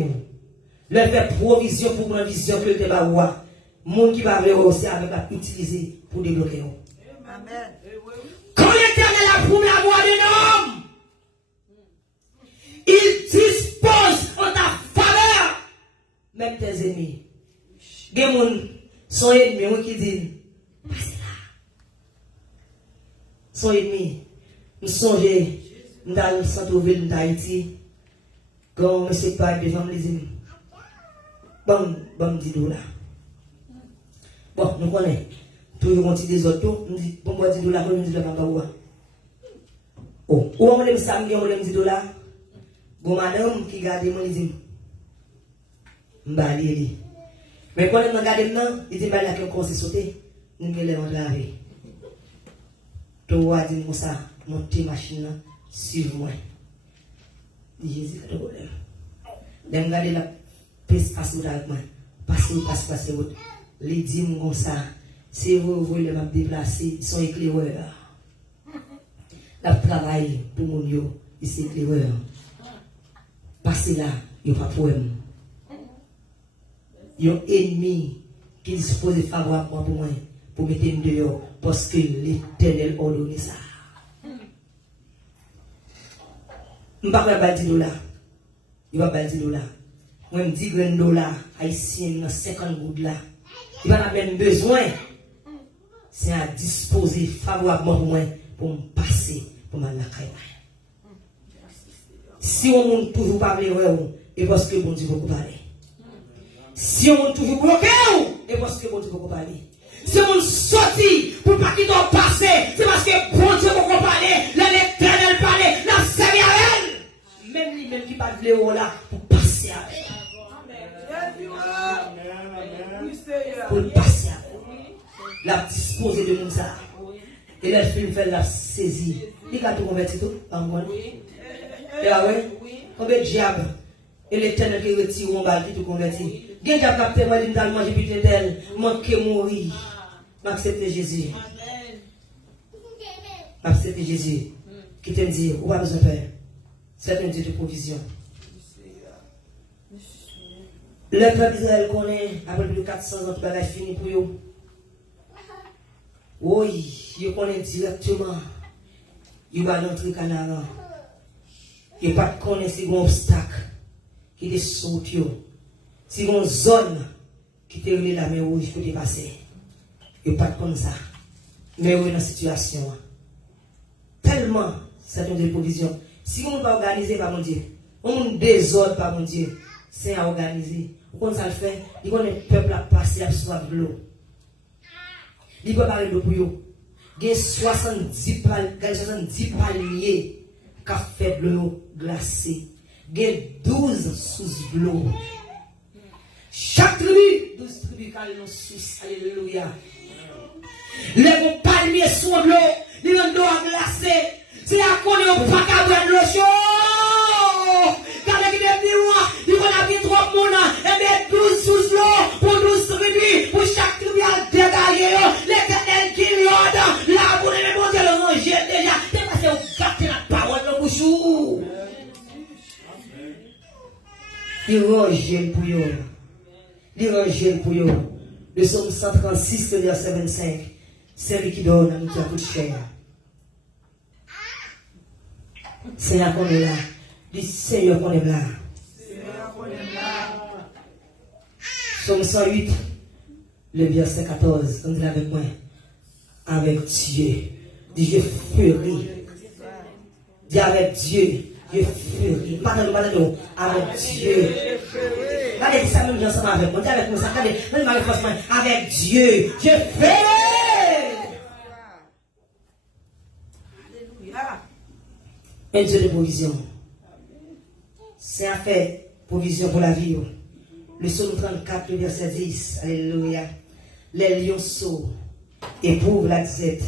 le fait provision pour une vision que le débat voit. Monde qui va venir aussi avec la utiliser pour débloquer. Amen. Quand l'Éternel approuve la voix de l'homme, il dispose en ta faveur, même tes ennemis. Des gens sont ennemis qui disent, passez là. Son ennemi. Nous songeons dans le centre-ville d'Haïti. Quand M. Paye devant me dit, bon, 10 $. Bon, nous connaissons. Toujours on dit des autres, nous dit, bon, 10 $, nous dit, oh, où on me samedi, on me 10 $. Bon, madame qui garde mon dit, m'bali. Mais quand on regarde maintenant, il dit, bah là, qu'on s'est sauté, nous me l'avons lavé. Toi, dis-moi ça, monter machine, suive-moi. Dit Jésus, pas de problème. Je regarde la piste passe avec moi. Passe, autre. Les dit comme ça, si vous voulez me déplacer, ils sont éclaireurs. La travail pour mon yo, ils sont éclaireurs. Passez là, il n'y a pas de problème. Il y a un ennemi qui dispose favorablement pour moi, pour mettre une dehors, parce que l'Éternel a donné ça. Je ne vais pas $10. Il va pas $10. Moi, je dis $10 haïtien, 50 gouttes là. Il va avoir même besoin. C'est à disposer favorablement pour moi, pour me passer, pour me la caille. Si on ne toujours pas parler, et parce que bon Dieu va parler. Si on toujours bloqué, et parce que bon Dieu va parler. Si on sorti pour pas qu'il doit passer, c'est parce que bon Dieu va parler, l'Éternel parler, la servir à elle. Même lui, même qui pas de léo là, pour passer à elle. Pour passer à elle. La disposer de nous ça. Et là, je fais la saisie. Il a tout converti tout, en moi. Et là, oui. Combien de diable? Et l'Éternel qui retire mon bal, qui tout converti. Bien diable capté, moi, il m'a mangé pitié d'elle, manqué mourir. M'accepter Jésus. Accepter Jésus. Qui te dit, où a besoin de faire? C'est un Dieu de provision. Le peuple d'Israël connaît, après plus de 400 ans, tout le monde fini pour eux. Oui, je connais directement. Il va dans le Canada. Il ne pas connaître si un obstacle qui est sous eux. Si une zone qui te relève la mer rouge pour te passer. Il ne pas comme ça. Mais oui, dans la situation. Tellement, c'est une provision. Si on ne peut pas organiser, pas mon Dieu. On ne désordre, pas mon Dieu. C'est à organiser. Quand ça le fait, il y a un peuple à passer à soif de l'eau. Il peut parler de l'eau pour eux. Il y a 70 paliers qui ont fait de l'eau glacée. Il y a 12 sous de l'eau. Chaque tribu, 12 tribus qui ont sous. Alléluia. Les bons palmiers sont de l'eau. Les gens d'eau glacée. C'est à quoi on pas qu'à boire de l'eau chaud. Quand les gens disent, ils vont avoir trop de monde. Et bien 12 sous l'eau pour 12 tribus. Pour chaque tribu à dégager. L'éternel qui l'ordre. Là, vous ne me montez le manger déjà. C'est parce que vous gâtez la parole de bouche. Il rejette pour eux. Il rejette pour eux. Le psaume 136, le verset 25. C'est lui qui donne à nous qui a tout cher. Seigneur qu'on est là. Dis Seigneur qu'on est là. Psaume 108, le verset 14. On dit avec moi. Avec Dieu. Dis je ferai. Dis avec Dieu. Je ferai. Pardon. Avec Dieu. Regardez ça même ensemble avec moi. Dis avec moi ça. Regardez, avec Dieu. Je ferai. Un Dieu de provision. C'est un fait provision pour la vie. Le psaume 34, le verset 10. Alléluia. Les lionceaux éprouvent la disette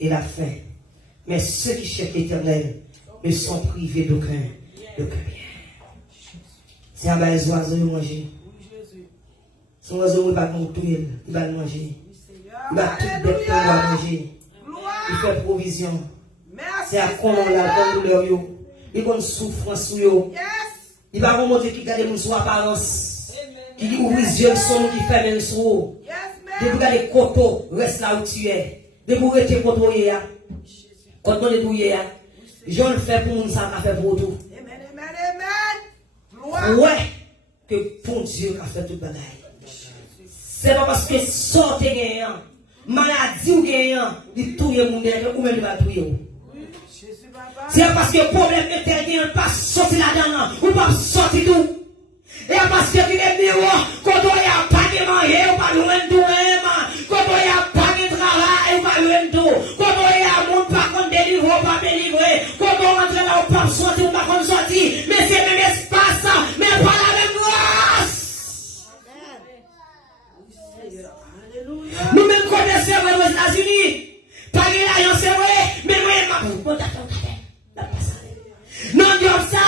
et la faim. Mais ceux qui cherchent l'Éternel ne sont privés d'aucun bien. C'est un bas les oiseaux qui mangent. Son oiseau ne va pas tuer, il va le manger. Il va tout bête pour manger. Il fait provision. C'est à comment la douleur yo. Il y a une souffrance yo. Il va remonter qui garde mon sous apparence. Qui ouvre les yeux son qui ferme le sous. De vous garder koto reste là où tu es. De vous rester koto ya. Quand on est doué ya. Je le fais pour nous ça fait pour tout. Ouais que pour Dieu a fait toute bagaille. C'est pas parce que sorte gagnant, maladie ou gagnant, il touille mon nègre ou même il va touiller. C'est parce que le problème est qu'il ne pas sortir là-dedans, ou pas sortir tout. Et parce que tu es venu, quand on n'a pas de manger, ou pas loin de tout, quand on n'a pas de travail, ou pas loin de tout, quand on a mon pas qu'on délivre, ou pas délivrer, quand on rentre là, ou pas sortir, ou pas qu'on sortir, mais c'est le même espace, mais pas la même grâce. Nous-mêmes connaissons aux États-Unis, pas de l'alliance, c'est vrai, mais moi, non, comme ça,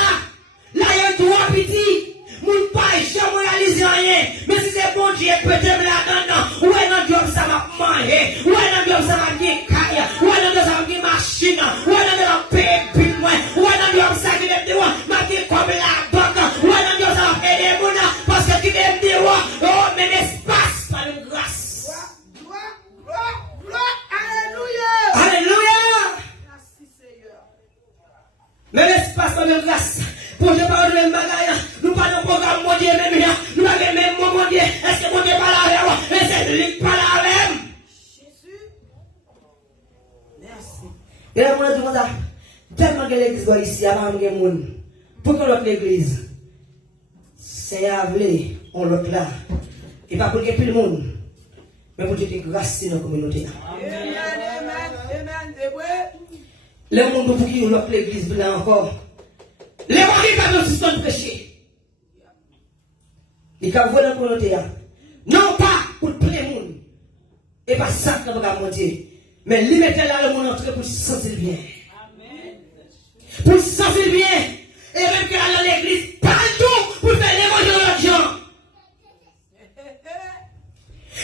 là, il y a trois petits, mon père, je ne réalise rien, mais si c'est bon Dieu, peut-être là-dedans, ouais, non, comme ça va manger, ouais, non, comme ça va bien caille, ouais, non, comme ça va bien machine, ouais, non, comme ça va payer plus loin, ouais, non, comme ça, qui me dit, ma vie comme la banque, ouais, non, comme ça va payer des mounas, parce que qui me dit, oh, mais l'espace, par une grâce. Alléluia. Alléluia. Mais l'espace par une grâce. Pour je parle de même bagaille, nous parlons de programme mon Dieu même là, nous avons même mon Dieu, est-ce que mon Dieu parle avec moi? Mais c'est lui qui parle avec moi. Jésus. Merci. Et là, on a demandé, tellement que l'église doit ici, avant de monde. Pourquoi l'autre l'église? C'est à voler, on l'autre là. Et pas pour qu'il y ait plus de monde, mais pour qu'il y ait grâce dans la communauté. Amen, amen, amen. Le monde pour qui l'autre l'église là encore. Les maris pas de système prêcher. Ils ont volé la communauté. Non pas pour plein de monde. Et pas ça que nous avons monter. Mais lui mettre là le monde entrer pour se sentir bien. Pour se sentir bien. Et même que dans l'église, partout pour faire l'évangile de gens.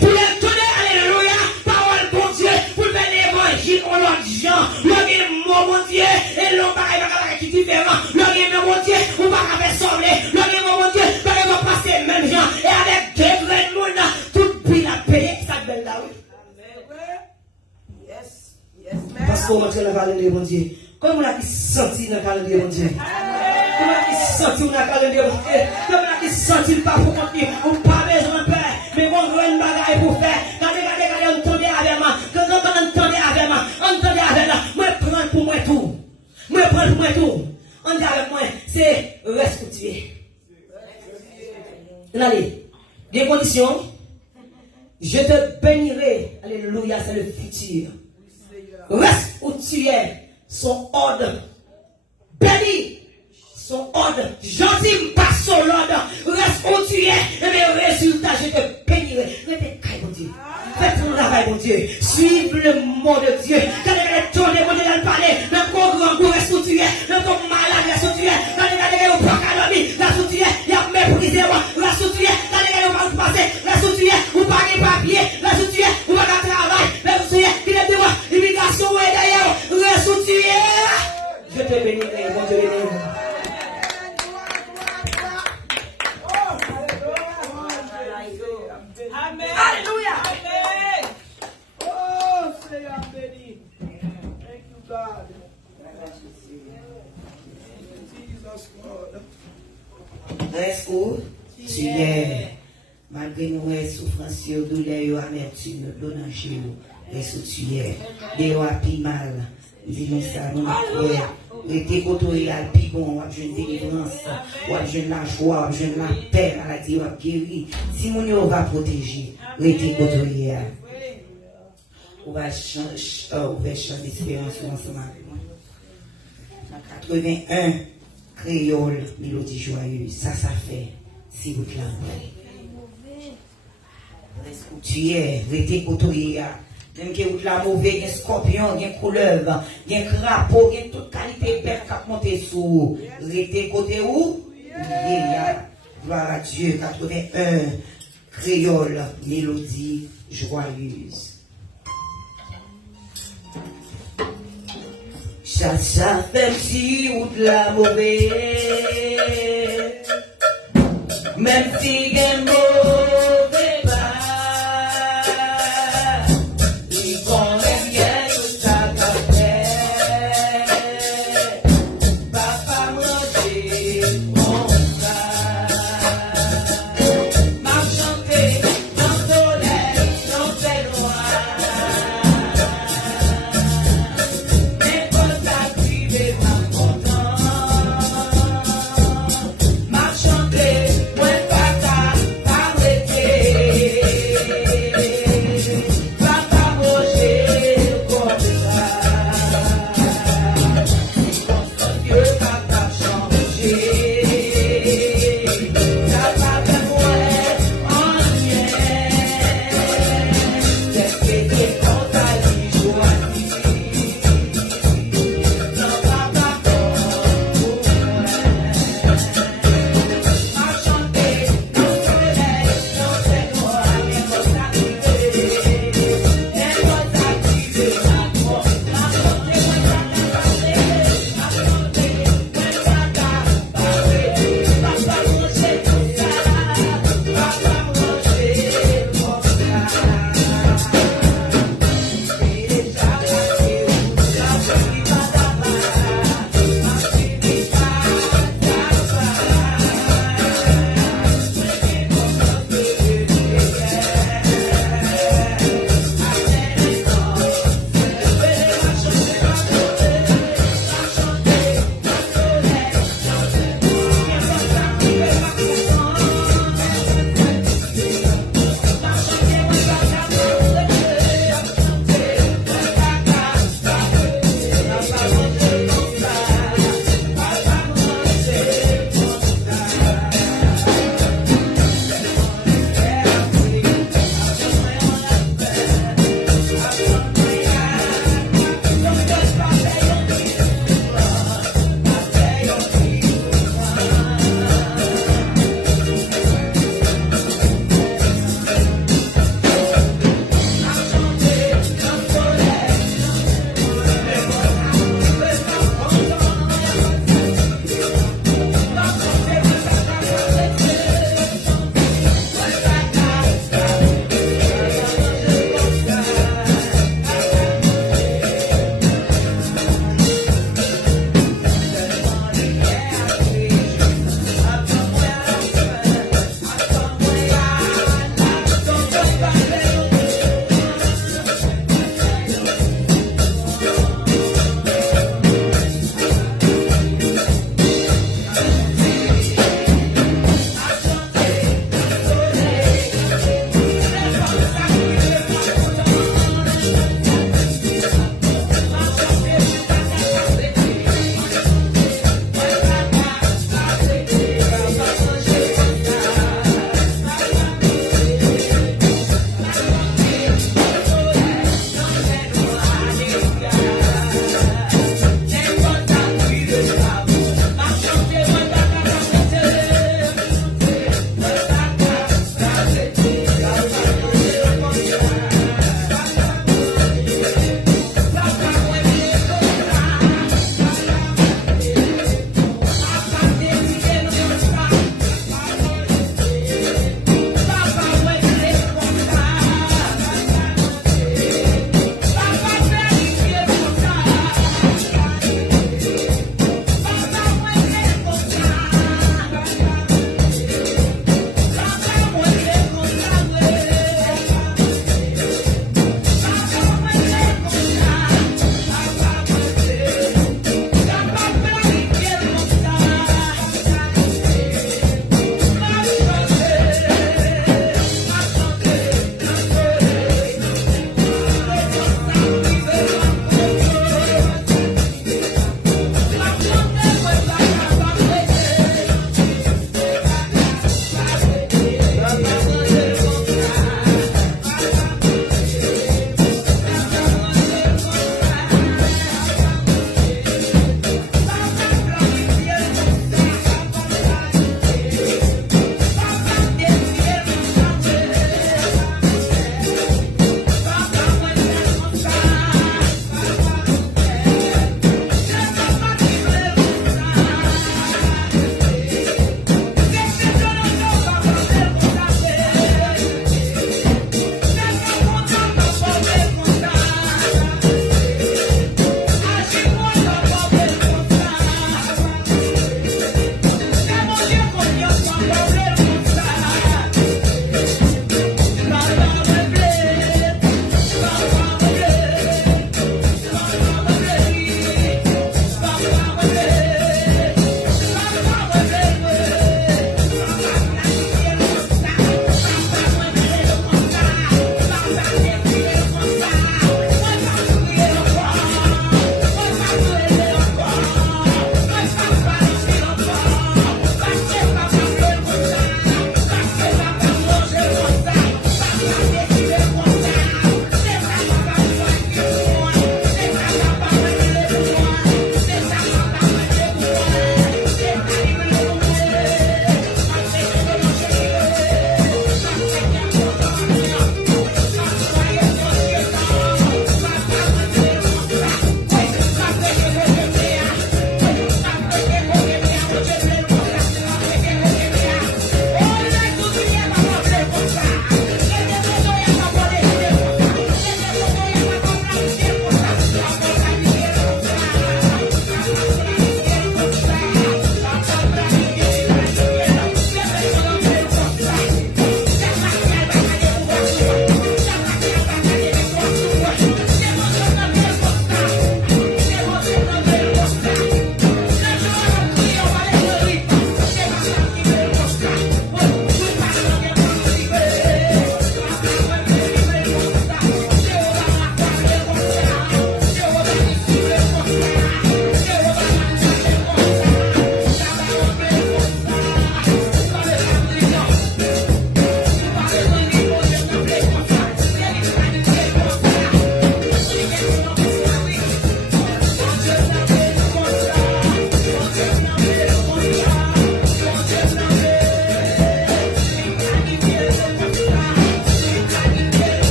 Pour les donner, alléluia, parole bon Dieu, pour faire l'évangile aux autres gens. L'homme mon Dieu, et l'homme qui est différent. L'homme mon Dieu, on va faire sauver. L'homme mon Dieu, on va passer même gens. Et avec deux grands monde, tout puis la paix, ça belle là. Yes, yes, parce qu'on montre dans le calendrier mon Dieu. Comment on a qui senti dans le calendrier mon Dieu? Comment on a qui senti dans le calendrier mon Dieu? Comment on a qui senti pas pour continuer? On n'a pas besoin de paix, mais on veut une bagaille pour faire. Quand on tombe avec moi, quand on Moi, prends moi tout. On dit avec moi, c'est reste où tu es. Allez, des conditions. Je te bénirai. Alléluia, c'est le futur. Reste où tu es. Son ordre. Béni. Son ordre. Gentil, pas son ordre. Reste où tu es. Et mes résultats, je te bénirai. Reste, mon Dieu. Faites ton travail, mon Dieu. Suive le mot de Dieu. Quand les tourner, mon Dieu, dans le palais, dans ton grand goût, reste où tu es. Dans ton malade, reste où tu es. Dans les gars, au procalami, reste où tu es. Il y a méprisé, reste où tu es. Dans les gars, au pas passer, reste où tu es. Ou pas de papier, reste où tu es. Ou pas de travail, reste où tu es. Il est devant, immigration, est derrière, reste où tu es. Je te bénirai, mon Dieu, bénirai. Alléluia. Oh, Seigneur béni. Thank you, God. Jesus, God. Reste où tu es. Malgré nos souffrances, douleurs, amertume, danger, reste où tu es. Déo a pi mal. Dis-nous ça, nous croyons. Restez côté à pi bon, on a besoin de délivrance, on a besoin de la joie, on a besoin de la paix, maladie, on a guéri. Si mon va protéger, restez côté. On va changer d'espérance ensemble avec moi. 81, créole, mélodie joyeuse, ça fait, si vous l'avez. Reste où tu es, restez côté. Même que vous la mauvaise, il y a scorpion, il y a couleuvre, il y a crapaud, il y a toute qualité de bête qui a monté sous. Restez côté où? Gloire à Dieu, 81, créole, mélodie joyeuse. Ça fait si ou de la mauvaise, même si il y a mauvais pas.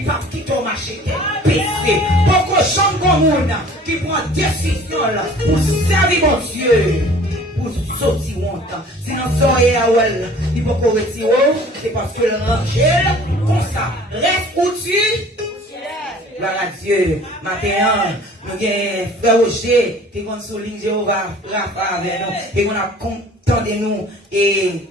il va quitter au marché. Pissé. Pour que chambre commune qui prend décision là, pour servir mon Dieu. Pour sortir longtemps. Sinon, soyez à elle, il faut qu'on retire, c'est parce que le rangel, comme ça, reste où tu. Gloire à Dieu. Matin, nous avons frère Roger, qui est sur ligne Jéhovah, Rafa avec nous, et qu'on a content de nous, et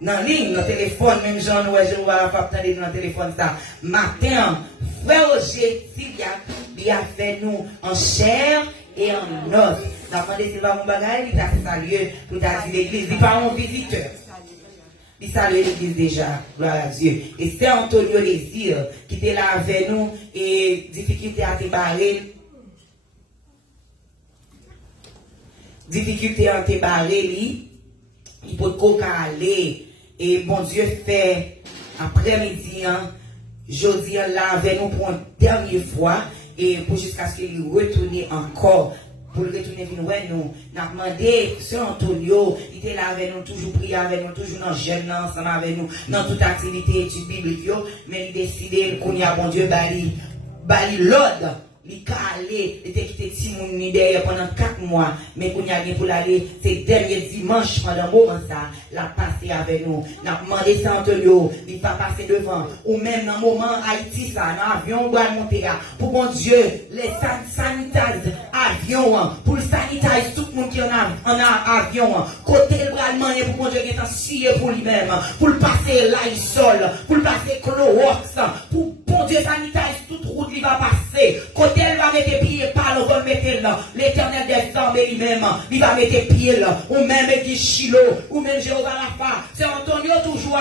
dans ligne, dans le téléphone, même Jean Noël Jéhovah, Rafa, attendez dans le téléphone ça. Matin, frère Roger, Sylvia, il a fait nous en chair et en os. Nous avons demandé si mon bagage, il a salué pour dire l'église, il n'est pas un visiteur. Il salue l'église déjà, gloire à Dieu. Et c'est Antonio Désir qui était là avec nous et difficulté à débarrer. Difficulté à débarrer, il peut aller. Et bon Dieu fait après-midi, jeudi là avec nous pour une dernière fois et pour jusqu'à ce qu'il retourne encore. Pour le retourner venir nous, n'a demandé Sœur Antonio, il était là avec nous, toujours prié avec nous, toujours dans le jeûne ensemble avec nous, dans toute activité étude biblique, mais il décidé qu'on y a bon Dieu bali l'ordre, il calé, il était quitté Timoun derrière pendant 4 mois, mais qu'on y a bien pour l'aller, c'est dernier dimanche pendant un moment ça, l'a passé avec nous, n'a demandé Sœur Antonio, il va passer devant, ou même dans le moment Haïti ça, dans l'avion, on va monter là, pour bon Dieu, les sanitaires, avion, pour le sanitiser tout le monde qui en a avion, côté le bras de pour bon Dieu qui est en scié pour lui-même, pour le passer Lysol, pour le passer Clorox, pour bon Dieu sanitiser toute route il va passer, côté il va mettre pied par le va mettre là, l'éternel des armées lui-même, il va mettre pied là, ou même qui Chilo, ou même Jéhovah Rafa, c'est Antonio toujours